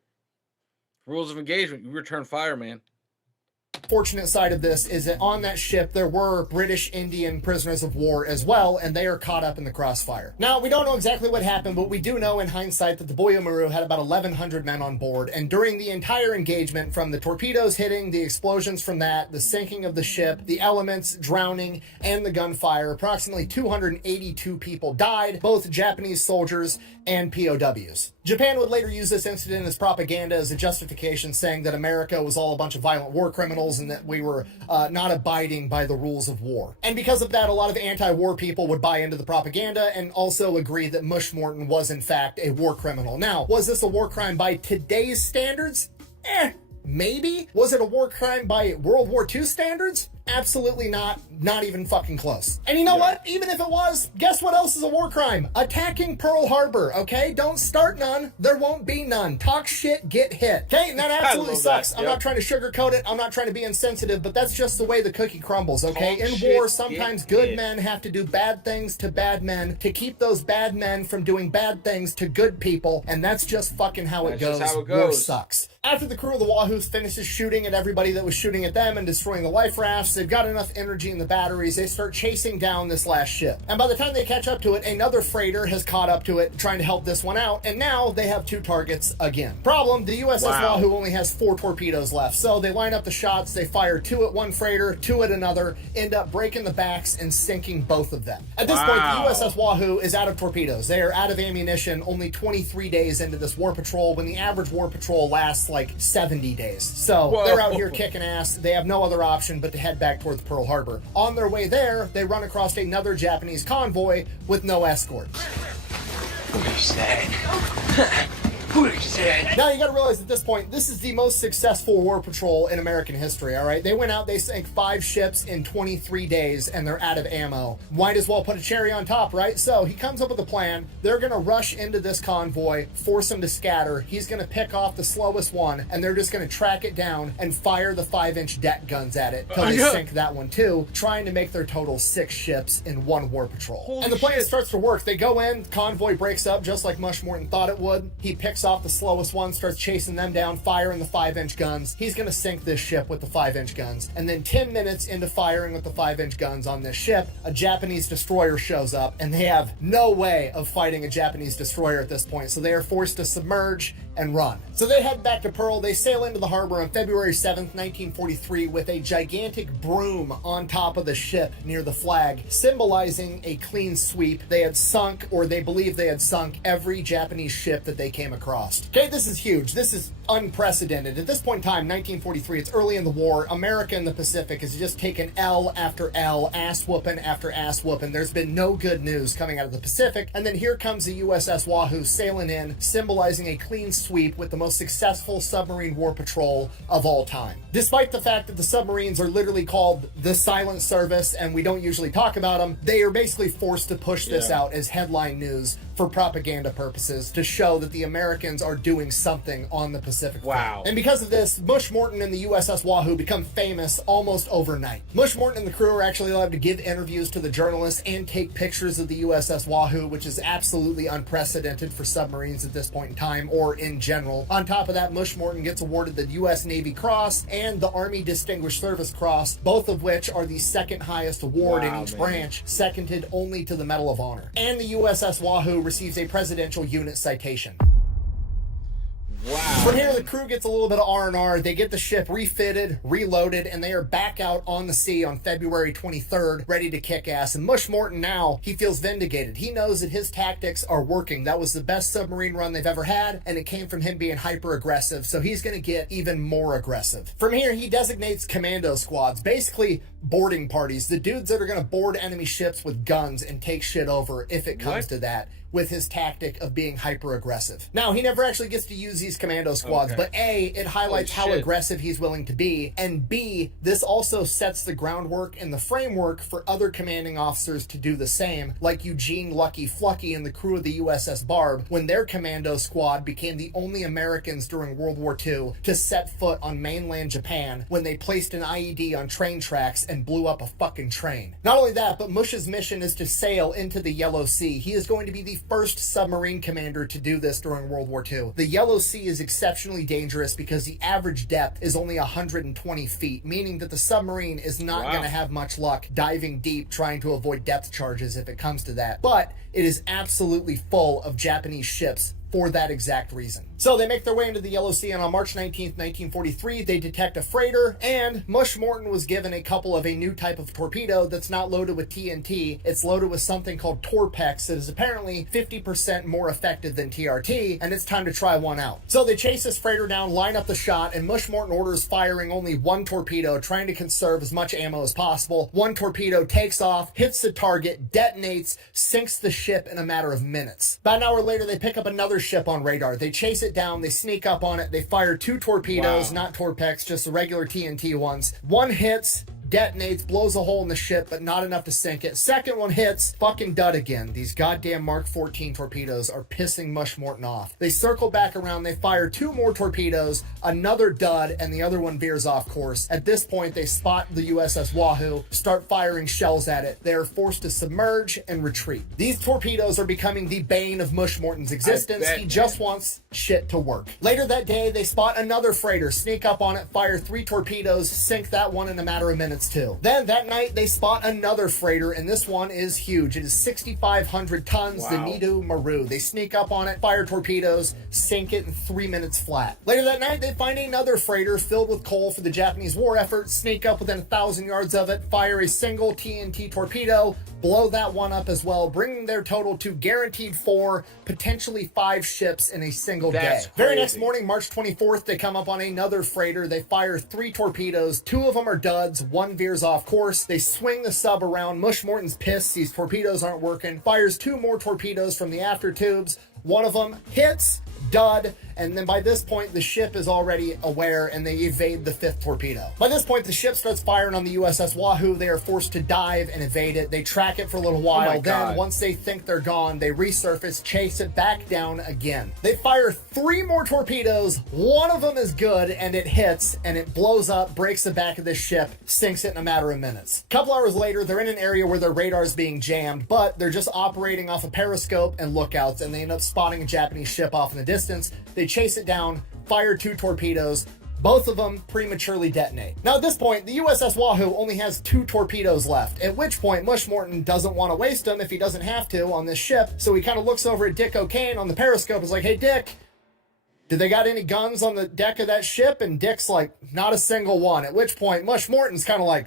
Rules of engagement. You return fire, man. Fortunate side of this is that on that ship there were British Indian prisoners of war as well, and they are caught up in the crossfire. Now, we don't know exactly what happened, but we do know in hindsight that the Boyo Maru had about 1,100 men on board, and during the entire engagement, from the torpedoes hitting, the explosions from that, the sinking of the ship, the elements, drowning, and the gunfire, approximately 282 people died, both Japanese soldiers and POWs. Japan would later use this incident as propaganda, as a justification, saying that America was all a bunch of violent war criminals and that we were not abiding by the rules of war. And because of that, a lot of anti-war people would buy into the propaganda and also agree that Mush Morton was in fact a war criminal. Now, was this a war crime by today's standards? Maybe. Was it a war crime by World War II standards? Absolutely not. Not even fucking close. And you know what? Even if it was, guess what else is a war crime? Attacking Pearl Harbor, okay? Don't start none. There won't be none. Talk shit, get hit. Okay? And that absolutely sucks. I'm not trying to sugarcoat it. I'm not trying to be insensitive, but that's just the way the cookie crumbles, okay? In war, sometimes good men have to do bad things to bad men to keep those bad men from doing bad things to good people, and that's just fucking how it goes. War sucks. After the crew of the Wahoos finishes shooting at everybody that was shooting at them and destroying the life rafts, they've got enough energy in the batteries, they start chasing down this last ship. And by the time they catch up to it, another freighter has caught up to it, trying to help this one out, and now they have two targets again. Problem, the USS Wahoo only has 4 torpedoes left, so they line up the shots, they fire 2 at one freighter, 2 at another, end up breaking the backs and sinking both of them. At this point, the USS Wahoo is out of torpedoes. They are out of ammunition, only 23 days into this war patrol, when the average war patrol lasts like 70 days. So they're out here kicking ass. They have no other option but to head back towards Pearl Harbor. On their way there, they run across another Japanese convoy with no escort. What he said. What he said. Now, you gotta realize at this point, this is the most successful war patrol in American history, all right? They went out, they sank 5 ships in 23 days, and they're out of ammo. Might as well put a cherry on top, right? So he comes up with a plan. They're gonna rush into this convoy, force them to scatter. He's gonna pick off the slowest one, and they're just gonna track it down and fire the 5-inch deck guns at it till they sink that one too, trying to make their total 6 ships in one war patrol. And the plan starts to work. They go in, convoy breaks up just like Mush Morton thought it would. He picks off the slowest one, starts chasing them down, firing the 5-inch guns. He's gonna sink this ship with the 5-inch guns. And then 10 minutes into firing with the 5-inch guns on this ship, a Japanese destroyer shows up, and they have no way of fighting a Japanese destroyer at this point, so they are forced to submerge and run. So they head back to Pearl. They sail into the harbor on February 7th, 1943 with a gigantic broom on top of the ship near the flag, symbolizing a clean sweep. They had sunk, or they believe they had sunk, every Japanese ship that they came across. crossed. Okay, this is huge. This is unprecedented. At this point in time, 1943, it's early in the war. America in the Pacific has just taken L after L, ass whooping after ass whooping. There's been no good news coming out of the Pacific. And then here comes the USS Wahoo sailing in, symbolizing a clean sweep with the most successful submarine war patrol of all time. Despite the fact that the submarines are literally called the Silent Service and we don't usually talk about them, they are basically forced to push this out as headline news for propaganda purposes to show that the Americans are doing something on the Pacific Front. And because of this, Mush Morton and the USS Wahoo become famous almost overnight. Mush Morton and the crew are actually allowed to give interviews to the journalists and take pictures of the USS Wahoo, which is absolutely unprecedented for submarines at this point in time or in general. On top of that, Mush Morton gets awarded the U.S. Navy Cross and the Army Distinguished Service Cross, both of which are the second highest award in each branch, seconded only to the Medal of Honor. And the USS Wahoo receives a Presidential Unit Citation. Wow. From here, the crew gets a little bit of R&R. They get the ship refitted, reloaded, and they are back out on the sea on February 23rd, ready to kick ass. And Mush Morton now, he feels vindicated. He knows that his tactics are working. That was the best submarine run they've ever had, and it came from him being hyper-aggressive, so he's going to get even more aggressive. From here, he designates commando squads, basically boarding parties, the dudes that are going to board enemy ships with guns and take shit over if it comes to that, with his tactic of being hyper-aggressive. Now, he never actually gets to use these commando squads, but A, it highlights how aggressive he's willing to be, and B, this also sets the groundwork and the framework for other commanding officers to do the same, like Eugene Lucky Flucky and the crew of the USS Barb, when their commando squad became the only Americans during World War II to set foot on mainland Japan when they placed an IED on train tracks and blew up a fucking train. Not only that, but Mush's mission is to sail into the Yellow Sea. He is going to be the first submarine commander to do this during World War II. The Yellow Sea is exceptionally dangerous because the average depth is only 120 feet, meaning that the submarine is not going to have much luck diving deep trying to avoid depth charges if it comes to that. But it is absolutely full of Japanese ships for that exact reason. So they make their way into the Yellow Sea, and on March 19th, 1943, they detect a freighter, and Mush Morton was given a couple of a new type of torpedo that's not loaded with TNT. It's loaded with something called Torpex that is apparently 50% more effective than TRT, and it's time to try one out. So they chase this freighter down, line up the shot, and Mush Morton orders firing only one torpedo, trying to conserve as much ammo as possible. One torpedo takes off, hits the target, detonates, sinks the ship in a matter of minutes. About an hour later, they pick up another ship on radar. They chase it down, they sneak up on it, they fire two torpedoes, not Torpex, just the regular TNT ones. One hits, detonates, blows a hole in the ship, but not enough to sink it. Second one hits, fucking dud again. These goddamn Mark 14 torpedoes are pissing Mush Morton off. They circle back around, they fire two more torpedoes, another dud, and the other one veers off course. At this point, they spot the USS Wahoo, start firing shells at it. They are forced to submerge and retreat. These torpedoes are becoming the bane of Mush Morton's existence. He just wants shit to work. Later that day, they spot another freighter, sneak up on it, fire three torpedoes, sink that one in a matter of minutes too. Then that night they spot another freighter, and this one is huge. It is 6,500 tons, the Nido Maru. They sneak up on it, fire torpedoes, sink it in 3 minutes flat. Later that night they find another freighter filled with coal for the Japanese war effort, sneak up within 1,000 yards of it, fire a single TNT torpedo, blow that one up as well, bringing their total to guaranteed 4, potentially 5 ships in a single day. Very next morning, March 24th, they come up on another freighter. They fire 3 torpedoes. 2 of them are duds. 1 veers off course. They swing the sub around. Mush Morton's pissed. These torpedoes aren't working. Fires 2 more torpedoes from the after tubes. One of them hits, dud, and then by this point the ship is already aware and they evade the 5th torpedo. By this point the ship starts firing on the USS Wahoo. They are forced to dive and evade it. They track it for a little while. Then once they think they're gone, they resurface, chase it back down again. They fire 3 more torpedoes. One of them is good and it hits and it blows up, breaks the back of this ship, sinks it in a matter of minutes. A couple hours later, they're in an area where their radar is being jammed, but they're just operating off a periscope and lookouts, and they end up spotting a Japanese ship off in the distance. They chase it down, fire 2 torpedoes. Both of them prematurely detonate. Now at this point, the USS Wahoo only has 2 torpedoes left, at which point Mush Morton doesn't want to waste them if he doesn't have to on this ship, so he kind of looks over at Dick O'Kane on the periscope and is like, hey Dick, did they got any guns on the deck of that ship? And Dick's like, not a single one, at which point Mush Morton's kind of like,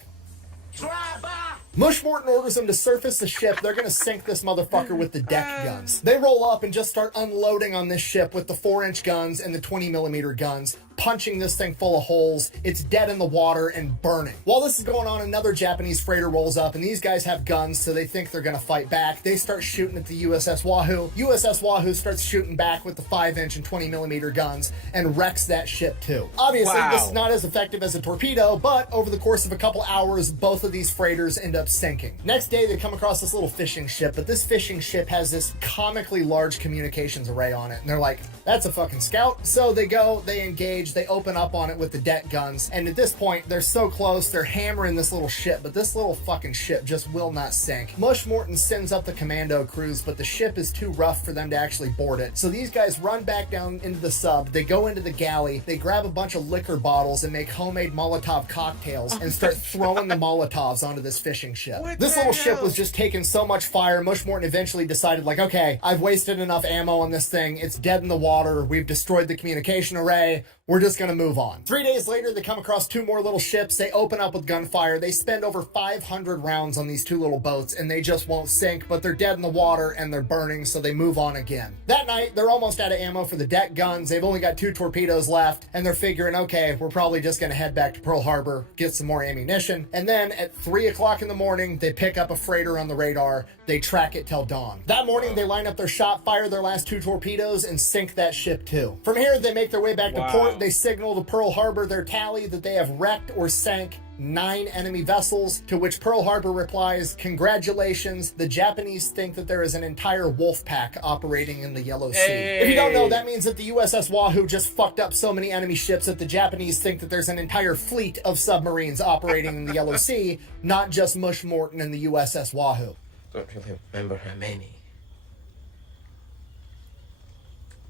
Drive by! Mush Morton orders them to surface the ship. They're going to sink this motherfucker with the deck guns. They roll up and just start unloading on this ship with the 4-inch guns and the 20mm guns, punching this thing full of holes. It's dead in the water and burning. While this is going on, another Japanese freighter rolls up, and these guys have guns, so they think they're going to fight back. They start shooting at the USS Wahoo. USS Wahoo starts shooting back with the 5-inch and 20mm guns and wrecks that ship too. Obviously, this is not as effective as a torpedo, but over the course of a couple hours, both of these freighters end up sinking. Next day, they come across this little fishing ship, but this fishing ship has this comically large communications array on it, and they're like, that's a fucking scout. So they go, they engage, they open up on it with the deck guns, and at this point, they're so close, they're hammering this little ship, but this little fucking ship just will not sink. Mush Morton sends up the commando crews, but the ship is too rough for them to actually board it. So these guys run back down into the sub, they go into the galley, they grab a bunch of liquor bottles and make homemade Molotov cocktails and start throwing the Molotovs onto this fishing ship. This little ship was just taking so much fire, Mush Morton eventually decided, like, okay, I've wasted enough ammo on this thing, it's dead in the water, we've destroyed the communication array, we're just gonna move on. 3 days later, they come across 2 more little ships, they open up with gunfire, they spend over 500 rounds on these 2 little boats, and they just won't sink, but they're dead in the water and they're burning, so they move on again. That night, they're almost out of ammo for the deck guns, they've only got 2 torpedoes left, and they're figuring, okay, we're probably just gonna head back to Pearl Harbor, get some more ammunition, and then at 3 o'clock in the morning, they pick up a freighter on the radar, they track it till dawn. That morning, they line up their shot, fire their last 2 torpedoes, and sink that ship too. From here, they make their way back to port, they signal to Pearl Harbor their tally that they have wrecked or sank 9 enemy vessels, to which Pearl Harbor replies, congratulations, the Japanese think that there is an entire wolf pack operating in the Yellow Sea. If you don't know, that means that the USS Wahoo just fucked up so many enemy ships that the Japanese think that there's an entire fleet of submarines operating in the Yellow Sea, not just Mush Morton and the USS Wahoo. Don't really remember how many.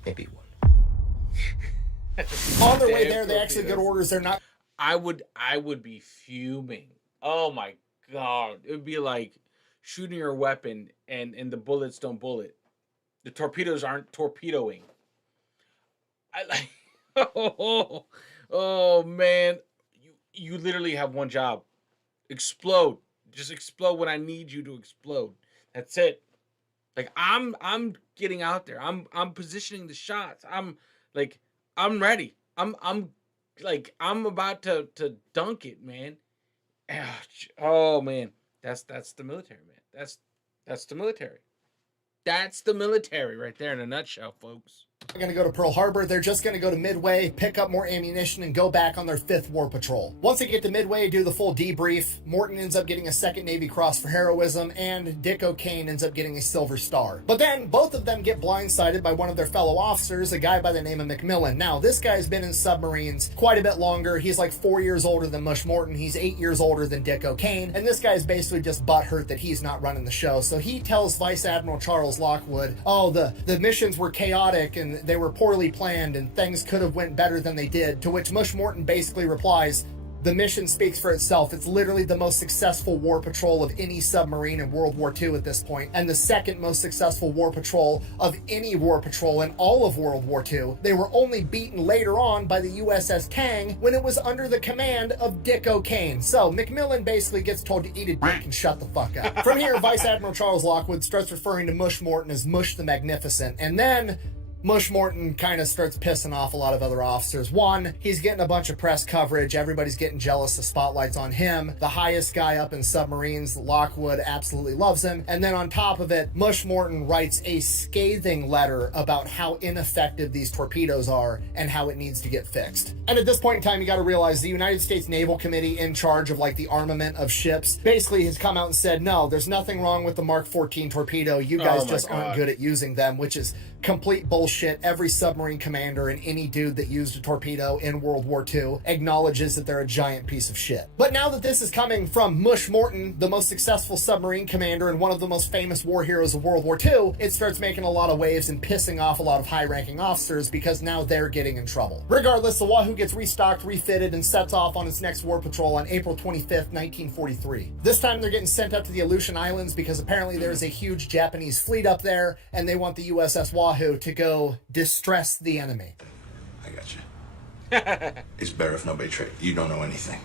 Maybe one. On their way there, they actually get orders. They're not. I would be fuming. Oh my god. It would be like shooting your weapon and the bullets don't bullet. The torpedoes aren't torpedoing. I like oh man. You literally have one job. Explode. Just explode when I need you to explode. That's it. Like I'm getting out there. I'm positioning the shots. I'm ready. I'm about to dunk it, man. Oh man, that's the military, man. That's the military. That's the military right there in a nutshell, folks. They're going to go to Pearl Harbor. They're just going to go to Midway, pick up more ammunition, and go back on their 5th war patrol. Once they get to Midway, do the full debrief. Morton ends up getting a 2nd Navy Cross for heroism, and Dick O'Kane ends up getting a Silver Star. But then, both of them get blindsided by one of their fellow officers, a guy by the name of McMillan. Now, this guy's been in submarines quite a bit longer. He's like 4 years older than Mush Morton. He's 8 years older than Dick O'Kane, and this guy's basically just butthurt that he's not running the show. So he tells Vice Admiral Charles Lockwood, oh, the missions were chaotic, and they were poorly planned and things could have went better than they did, to which Mush Morton basically replies, the mission speaks for itself. It's literally the most successful war patrol of any submarine in World War II at this point, and the 2nd most successful war patrol of any war patrol in all of World War II. They were only beaten later on by the USS Tang when it was under the command of Dick O'Kane. So McMillan basically gets told to eat a dick and shut the fuck up. From here, Vice Admiral Charles Lockwood starts referring to Mush Morton as Mush the Magnificent, and then Mush Morton kind of starts pissing off a lot of other officers. One, he's getting a bunch of press coverage. Everybody's getting jealous. The spotlight's on him. The highest guy up in submarines, Lockwood, absolutely loves him. And then on top of it, Mush Morton writes a scathing letter about how ineffective these torpedoes are and how it needs to get fixed. And at this point in time, you got to realize the United States Naval Committee in charge of like the armament of ships basically has come out and said, no, there's nothing wrong with the Mark 14 torpedo. You guys just aren't good at using them, which is complete bullshit. Every submarine commander and any dude that used a torpedo in World War II acknowledges that they're a giant piece of shit. But now that this is coming from Mush Morton, the most successful submarine commander and one of the most famous war heroes of World War II, it starts making a lot of waves and pissing off a lot of high-ranking officers because now they're getting in trouble. Regardless, the Wahoo gets restocked, refitted, and sets off on its next war patrol on April 25th, 1943. This time they're getting sent up to the Aleutian Islands because apparently there's a huge Japanese fleet up there and they want the USS Wahoo to go distress the enemy. I got you. It's better if nobody tricked. You don't know anything.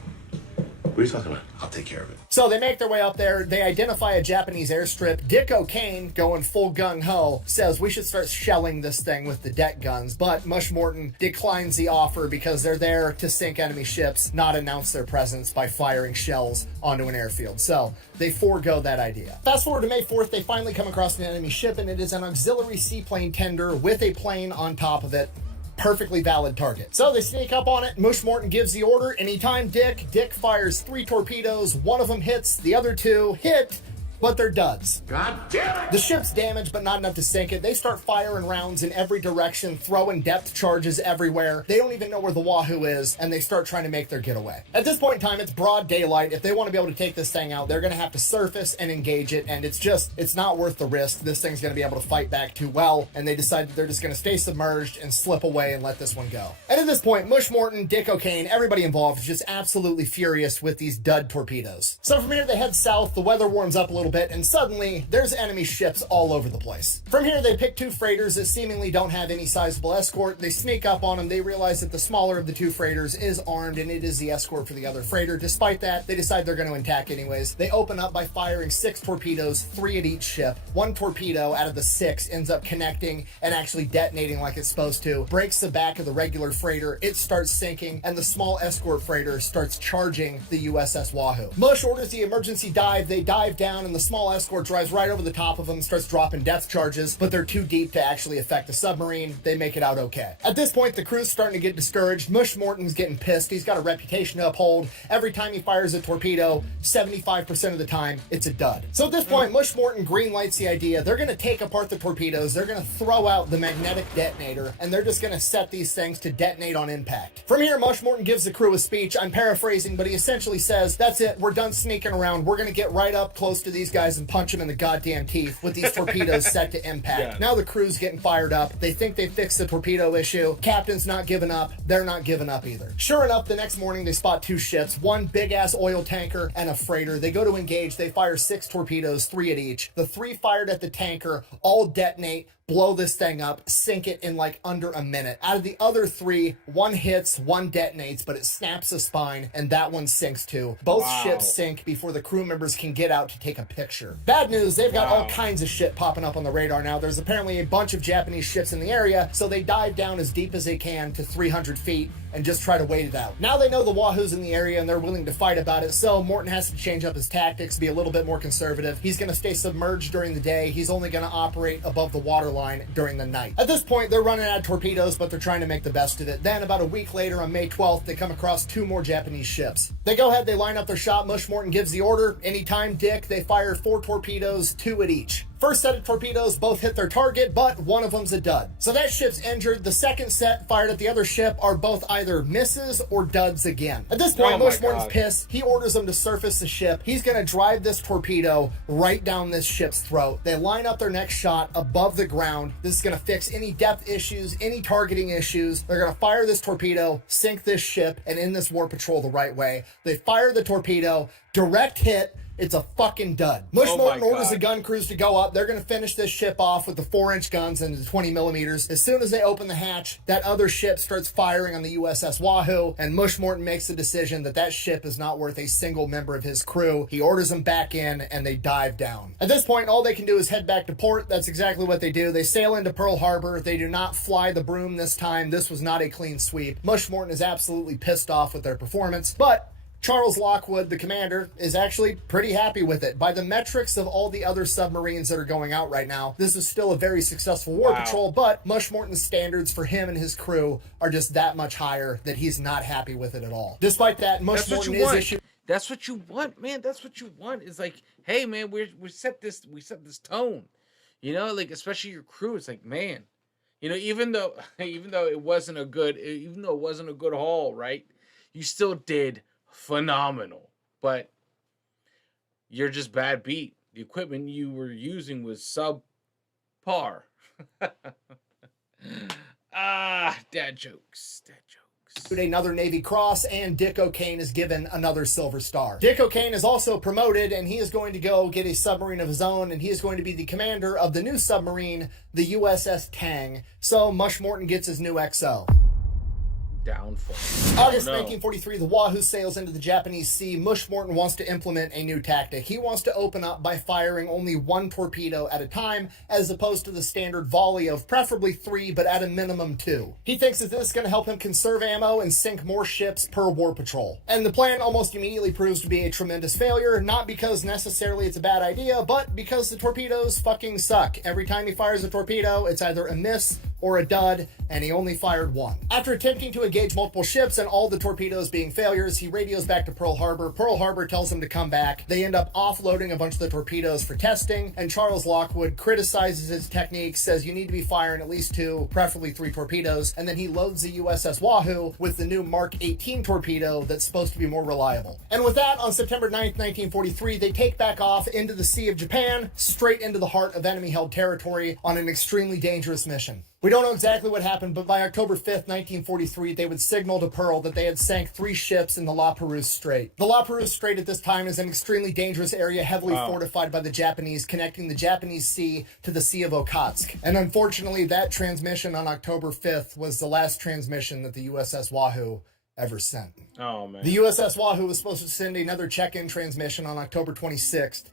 What are you talking about? I'll take care of it. So they make their way up there. They identify a Japanese airstrip. Dick O'Kane, going full gung-ho, says we should start shelling this thing with the deck guns. But Mush Morton declines the offer because they're there to sink enemy ships, not announce their presence by firing shells onto an airfield. So they forego that idea. Fast forward to May 4th, they finally come across an enemy ship, and it is an auxiliary seaplane tender with a plane on top of it. Perfectly valid target. So they sneak up on it. Mush Morton gives the order. Anytime Dick fires 3 torpedoes. One of them hits, the other 2 hit, but they're duds. God damn it! The ship's damaged, but not enough to sink it. They start firing rounds in every direction, throwing depth charges everywhere. They don't even know where the Wahoo is, and they start trying to make their getaway. At this point in time, it's broad daylight. If they want to be able to take this thing out, they're going to have to surface and engage it, and it's not worth the risk. This thing's going to be able to fight back too well, and they decide that they're just going to stay submerged and slip away and let this one go. And at this point, Mush Morton, Dick O'Kane, everybody involved is just absolutely furious with these dud torpedoes. So from here, they head south. The weather warms up a little bit, and suddenly there's enemy ships all over the place. From here, they pick 2 freighters that seemingly don't have any sizable escort. They sneak up on them. They realize that the smaller of the 2 freighters is armed, and it is the escort for the other freighter. Despite that, they decide they're going to attack anyways. They open up by firing 6 torpedoes, 3 at each ship. 1 torpedo out of the 6 ends up connecting and actually detonating like it's supposed to, breaks the back of the regular freighter. It starts sinking, and the small escort freighter starts charging the USS Wahoo. Mush orders the emergency dive. They dive down, and the small escort drives right over the top of them, starts dropping depth charges, but they're too deep to actually affect the submarine. They make it out okay. At this point, the crew's starting to get discouraged. Mush Morton's getting pissed. He's got a reputation to uphold. Every time he fires a torpedo, 75% of the time, it's a dud. So at this point, Mush Morton greenlights the idea. They're going to take apart the torpedoes. They're going to throw out the magnetic detonator, and they're just going to set these things to detonate on impact. From here, Mush Morton gives the crew a speech. I'm paraphrasing, but he essentially says, that's it. We're done sneaking around. We're going to get right up close to these guys and punch them in the goddamn teeth with these torpedoes set to impact. Yeah. Now the crew's getting fired up. They think they fixed the torpedo issue. Captain's not giving up. They're not giving up either. Sure enough, the next morning they spot 2 ships, 1 big-ass oil tanker and a freighter. They go to engage. They fire 6 torpedoes, 3 at each. The 3 fired at the tanker all detonate, blow this thing up, sink it in like under a minute. Out of the other 3, 1 hits, 1 detonates, but it snaps the spine, and that one sinks too. Both ships sink before the crew members can get out to take a picture. Bad news, they've got all kinds of shit popping up on the radar now. There's apparently a bunch of Japanese ships in the area, so they dive down as deep as they can to 300 feet and just try to wait it out. Now they know the Wahoo's in the area and they're willing to fight about it, so Morton has to change up his tactics, be a little bit more conservative. He's going to stay submerged during the day. He's only going to operate above the waterline during the night. At this point, they're running out of torpedoes, but they're trying to make the best of it. Then about a week later, on May 12th, they come across 2 more Japanese ships. They go ahead, they line up their shot. Mush Morton gives the order. Anytime Dick, they fire 4 torpedoes, 2 at each. First set of torpedoes both hit their target, but one of them's a dud. So that ship's injured. The second set fired at the other ship are both either misses or duds again. At this point, Mush Morton's pissed. He orders them to surface the ship. He's going to drive this torpedo right down this ship's throat. They line up their next shot above the ground. This is going to fix any depth issues, any targeting issues. They're going to fire this torpedo, sink this ship, and end this war patrol the right way. They fire the torpedo, direct hit. It's a fucking dud. Mush Morton orders the gun crews to go up. They're going to finish this ship off with the 4-inch guns and the 20 millimeters. As soon as they open the hatch, that other ship starts firing on the USS Wahoo, and Mush Morton makes the decision that that ship is not worth a single member of his crew. He orders them back in, and they dive down. At this point, all they can do is head back to port. That's exactly what they do. They sail into Pearl Harbor. They do not fly the broom this time. This was not a clean sweep. Mush Morton is absolutely pissed off with their performance, but Charles Lockwood, the commander, is actually pretty happy with it. By the metrics of all the other submarines that are going out right now, this is still a very successful war patrol, but Mush Morton's standards for him and his crew are just that much higher that he's not happy with it at all. Despite that, Mush Morton is issued... That's what you want, man. That's what you want. It's like, hey, man, we set this tone. You know, like, especially your crew. It's like, man, you know, even though it wasn't a good haul, right? You still did phenomenal, but you're just bad beat. The equipment you were using was subpar. Dad jokes. Another Navy Cross, and Dick O'Kane is given another Silver Star. Dick O'Kane is also promoted, and he is going to go get a submarine of his own, and he is going to be the commander of the new submarine, the USS Tang. So Mush Morton gets his new XO. downfall. August No. 1943, the Wahoo sails into the Japanese Sea. Mush Morton wants to implement a new tactic. He wants to open up by firing only one torpedo at a time, as opposed to the standard volley of preferably 3, but at a minimum 2. He thinks that this is going to help him conserve ammo and sink more ships per war patrol. And the plan almost immediately proves to be a tremendous failure, not because necessarily it's a bad idea, but because the torpedoes fucking suck. Every time he fires a torpedo, it's either a miss or a dud, and he only fired one. After attempting to engage multiple ships and all the torpedoes being failures, he radios back to Pearl Harbor. Pearl Harbor tells him to come back. They end up offloading a bunch of the torpedoes for testing, and Charles Lockwood criticizes his technique, says you need to be firing at least 2, preferably 3 torpedoes, and then he loads the USS Wahoo with the new Mark 18 torpedo that's supposed to be more reliable. And with that, on September 9th, 1943, they take back off into the Sea of Japan, straight into the heart of enemy-held territory on an extremely dangerous mission. We don't know exactly what happened, but by October 5th, 1943, they would signal to Pearl that they had sank 3 ships in the La Perouse Strait. The La Perouse Strait at this time is an extremely dangerous area, heavily fortified by the Japanese, connecting the Japanese Sea to the Sea of Okhotsk. And unfortunately, that transmission on October 5th was the last transmission that the USS Wahoo ever sent. Oh, man. The USS Wahoo was supposed to send another check-in transmission on October 26th,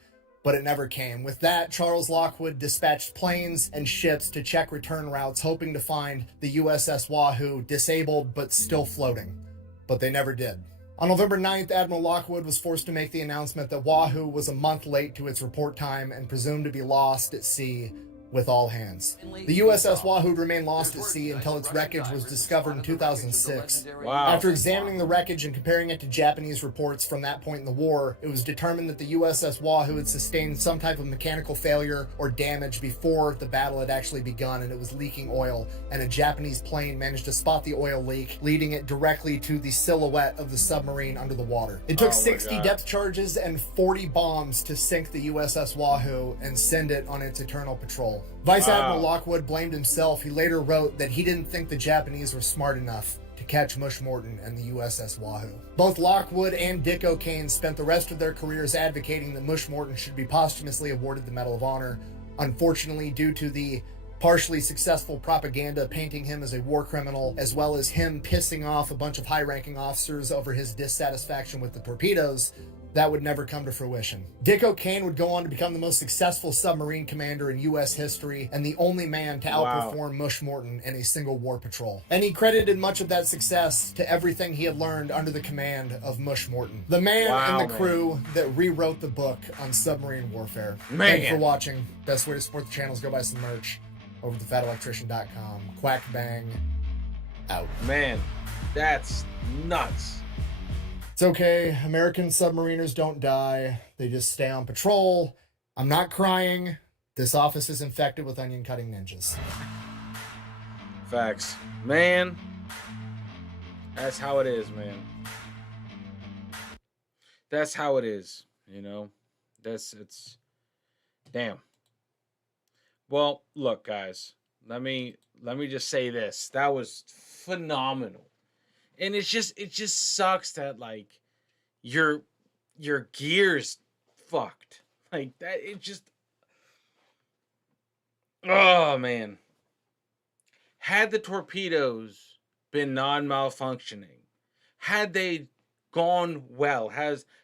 but it never came. With that, Charles Lockwood dispatched planes and ships to check return routes, hoping to find the USS Wahoo disabled but still floating. But they never did. On November 9th, Admiral Lockwood was forced to make the announcement that Wahoo was a month late to its report time and presumed to be lost at sea with all hands. The USS Wahoo remained lost at sea until its wreckage was discovered in 2006. Wow. After examining the wreckage and comparing it to Japanese reports from that point in the war, it was determined that the USS Wahoo had sustained some type of mechanical failure or damage before the battle had actually begun, and it was leaking oil, and a Japanese plane managed to spot the oil leak, leading it directly to the silhouette of the submarine under the water. It took 60 depth charges and 40 bombs to sink the USS Wahoo and send it on its eternal patrol. Vice Admiral Lockwood blamed himself. He later wrote that he didn't think the Japanese were smart enough to catch Mush Morton and the USS Wahoo. Both Lockwood and Dick O'Kane spent the rest of their careers advocating that Mush Morton should be posthumously awarded the Medal of Honor. Unfortunately, due to the partially successful propaganda painting him as a war criminal, as well as him pissing off a bunch of high-ranking officers over his dissatisfaction with the torpedoes, that would never come to fruition. Dick O'Kane would go on to become the most successful submarine commander in U.S. history and the only man to outperform Mush Morton in a single war patrol. And he credited much of that success to everything he had learned under the command of Mush Morton, the man and the crew that rewrote the book on submarine warfare. Thanks for watching. Best way to support the channel is go buy some merch over at thefatelectrician.com. Quack bang out. Man, that's nuts. It's okay. American submariners don't die. They just stay on patrol. I'm not crying. This office is infected with onion cutting ninjas. Facts. Man, that's how it is, man. That's how it is, you know? It's damn. Well, look, guys. Let me just say this. That was phenomenal. And it just sucks that like your gear's fucked. Like that, it just, oh man. Had the torpedoes been non-malfunctioning, had they gone well,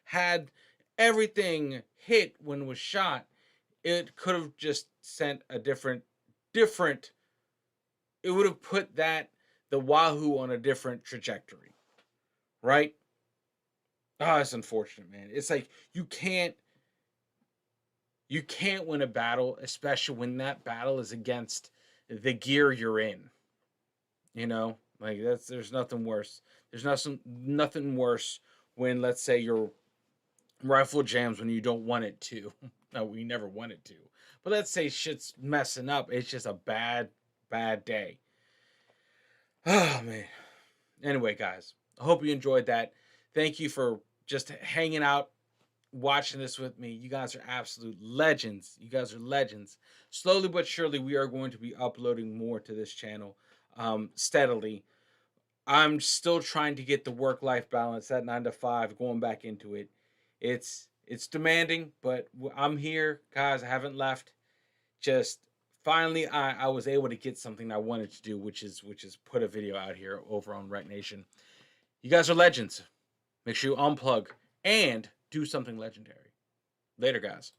had everything hit when it was shot, it could have just sent a different, it would have put the Wahoo on a different trajectory, right? Oh, it's unfortunate, man. It's like you can't win a battle, especially when that battle is against the gear you're in. You know, like there's nothing worse. There's nothing worse when, let's say, your rifle jams when you don't want it to. No, we never want it to. But let's say shit's messing up. It's just a bad day. Oh, man. Anyway, guys, I hope you enjoyed that. Thank you for just hanging out, watching this with me. You guys are absolute legends. You guys are legends. Slowly but surely, we are going to be uploading more to this channel steadily. I'm still trying to get the work-life balance, that 9 to 5, going back into it. It's demanding, but I'm here, guys. I haven't left. Just finally I was able to get something I wanted to do, which is put a video out here over on Rec Nation. You guys are legends. Make sure you unplug and do something legendary. Later, guys.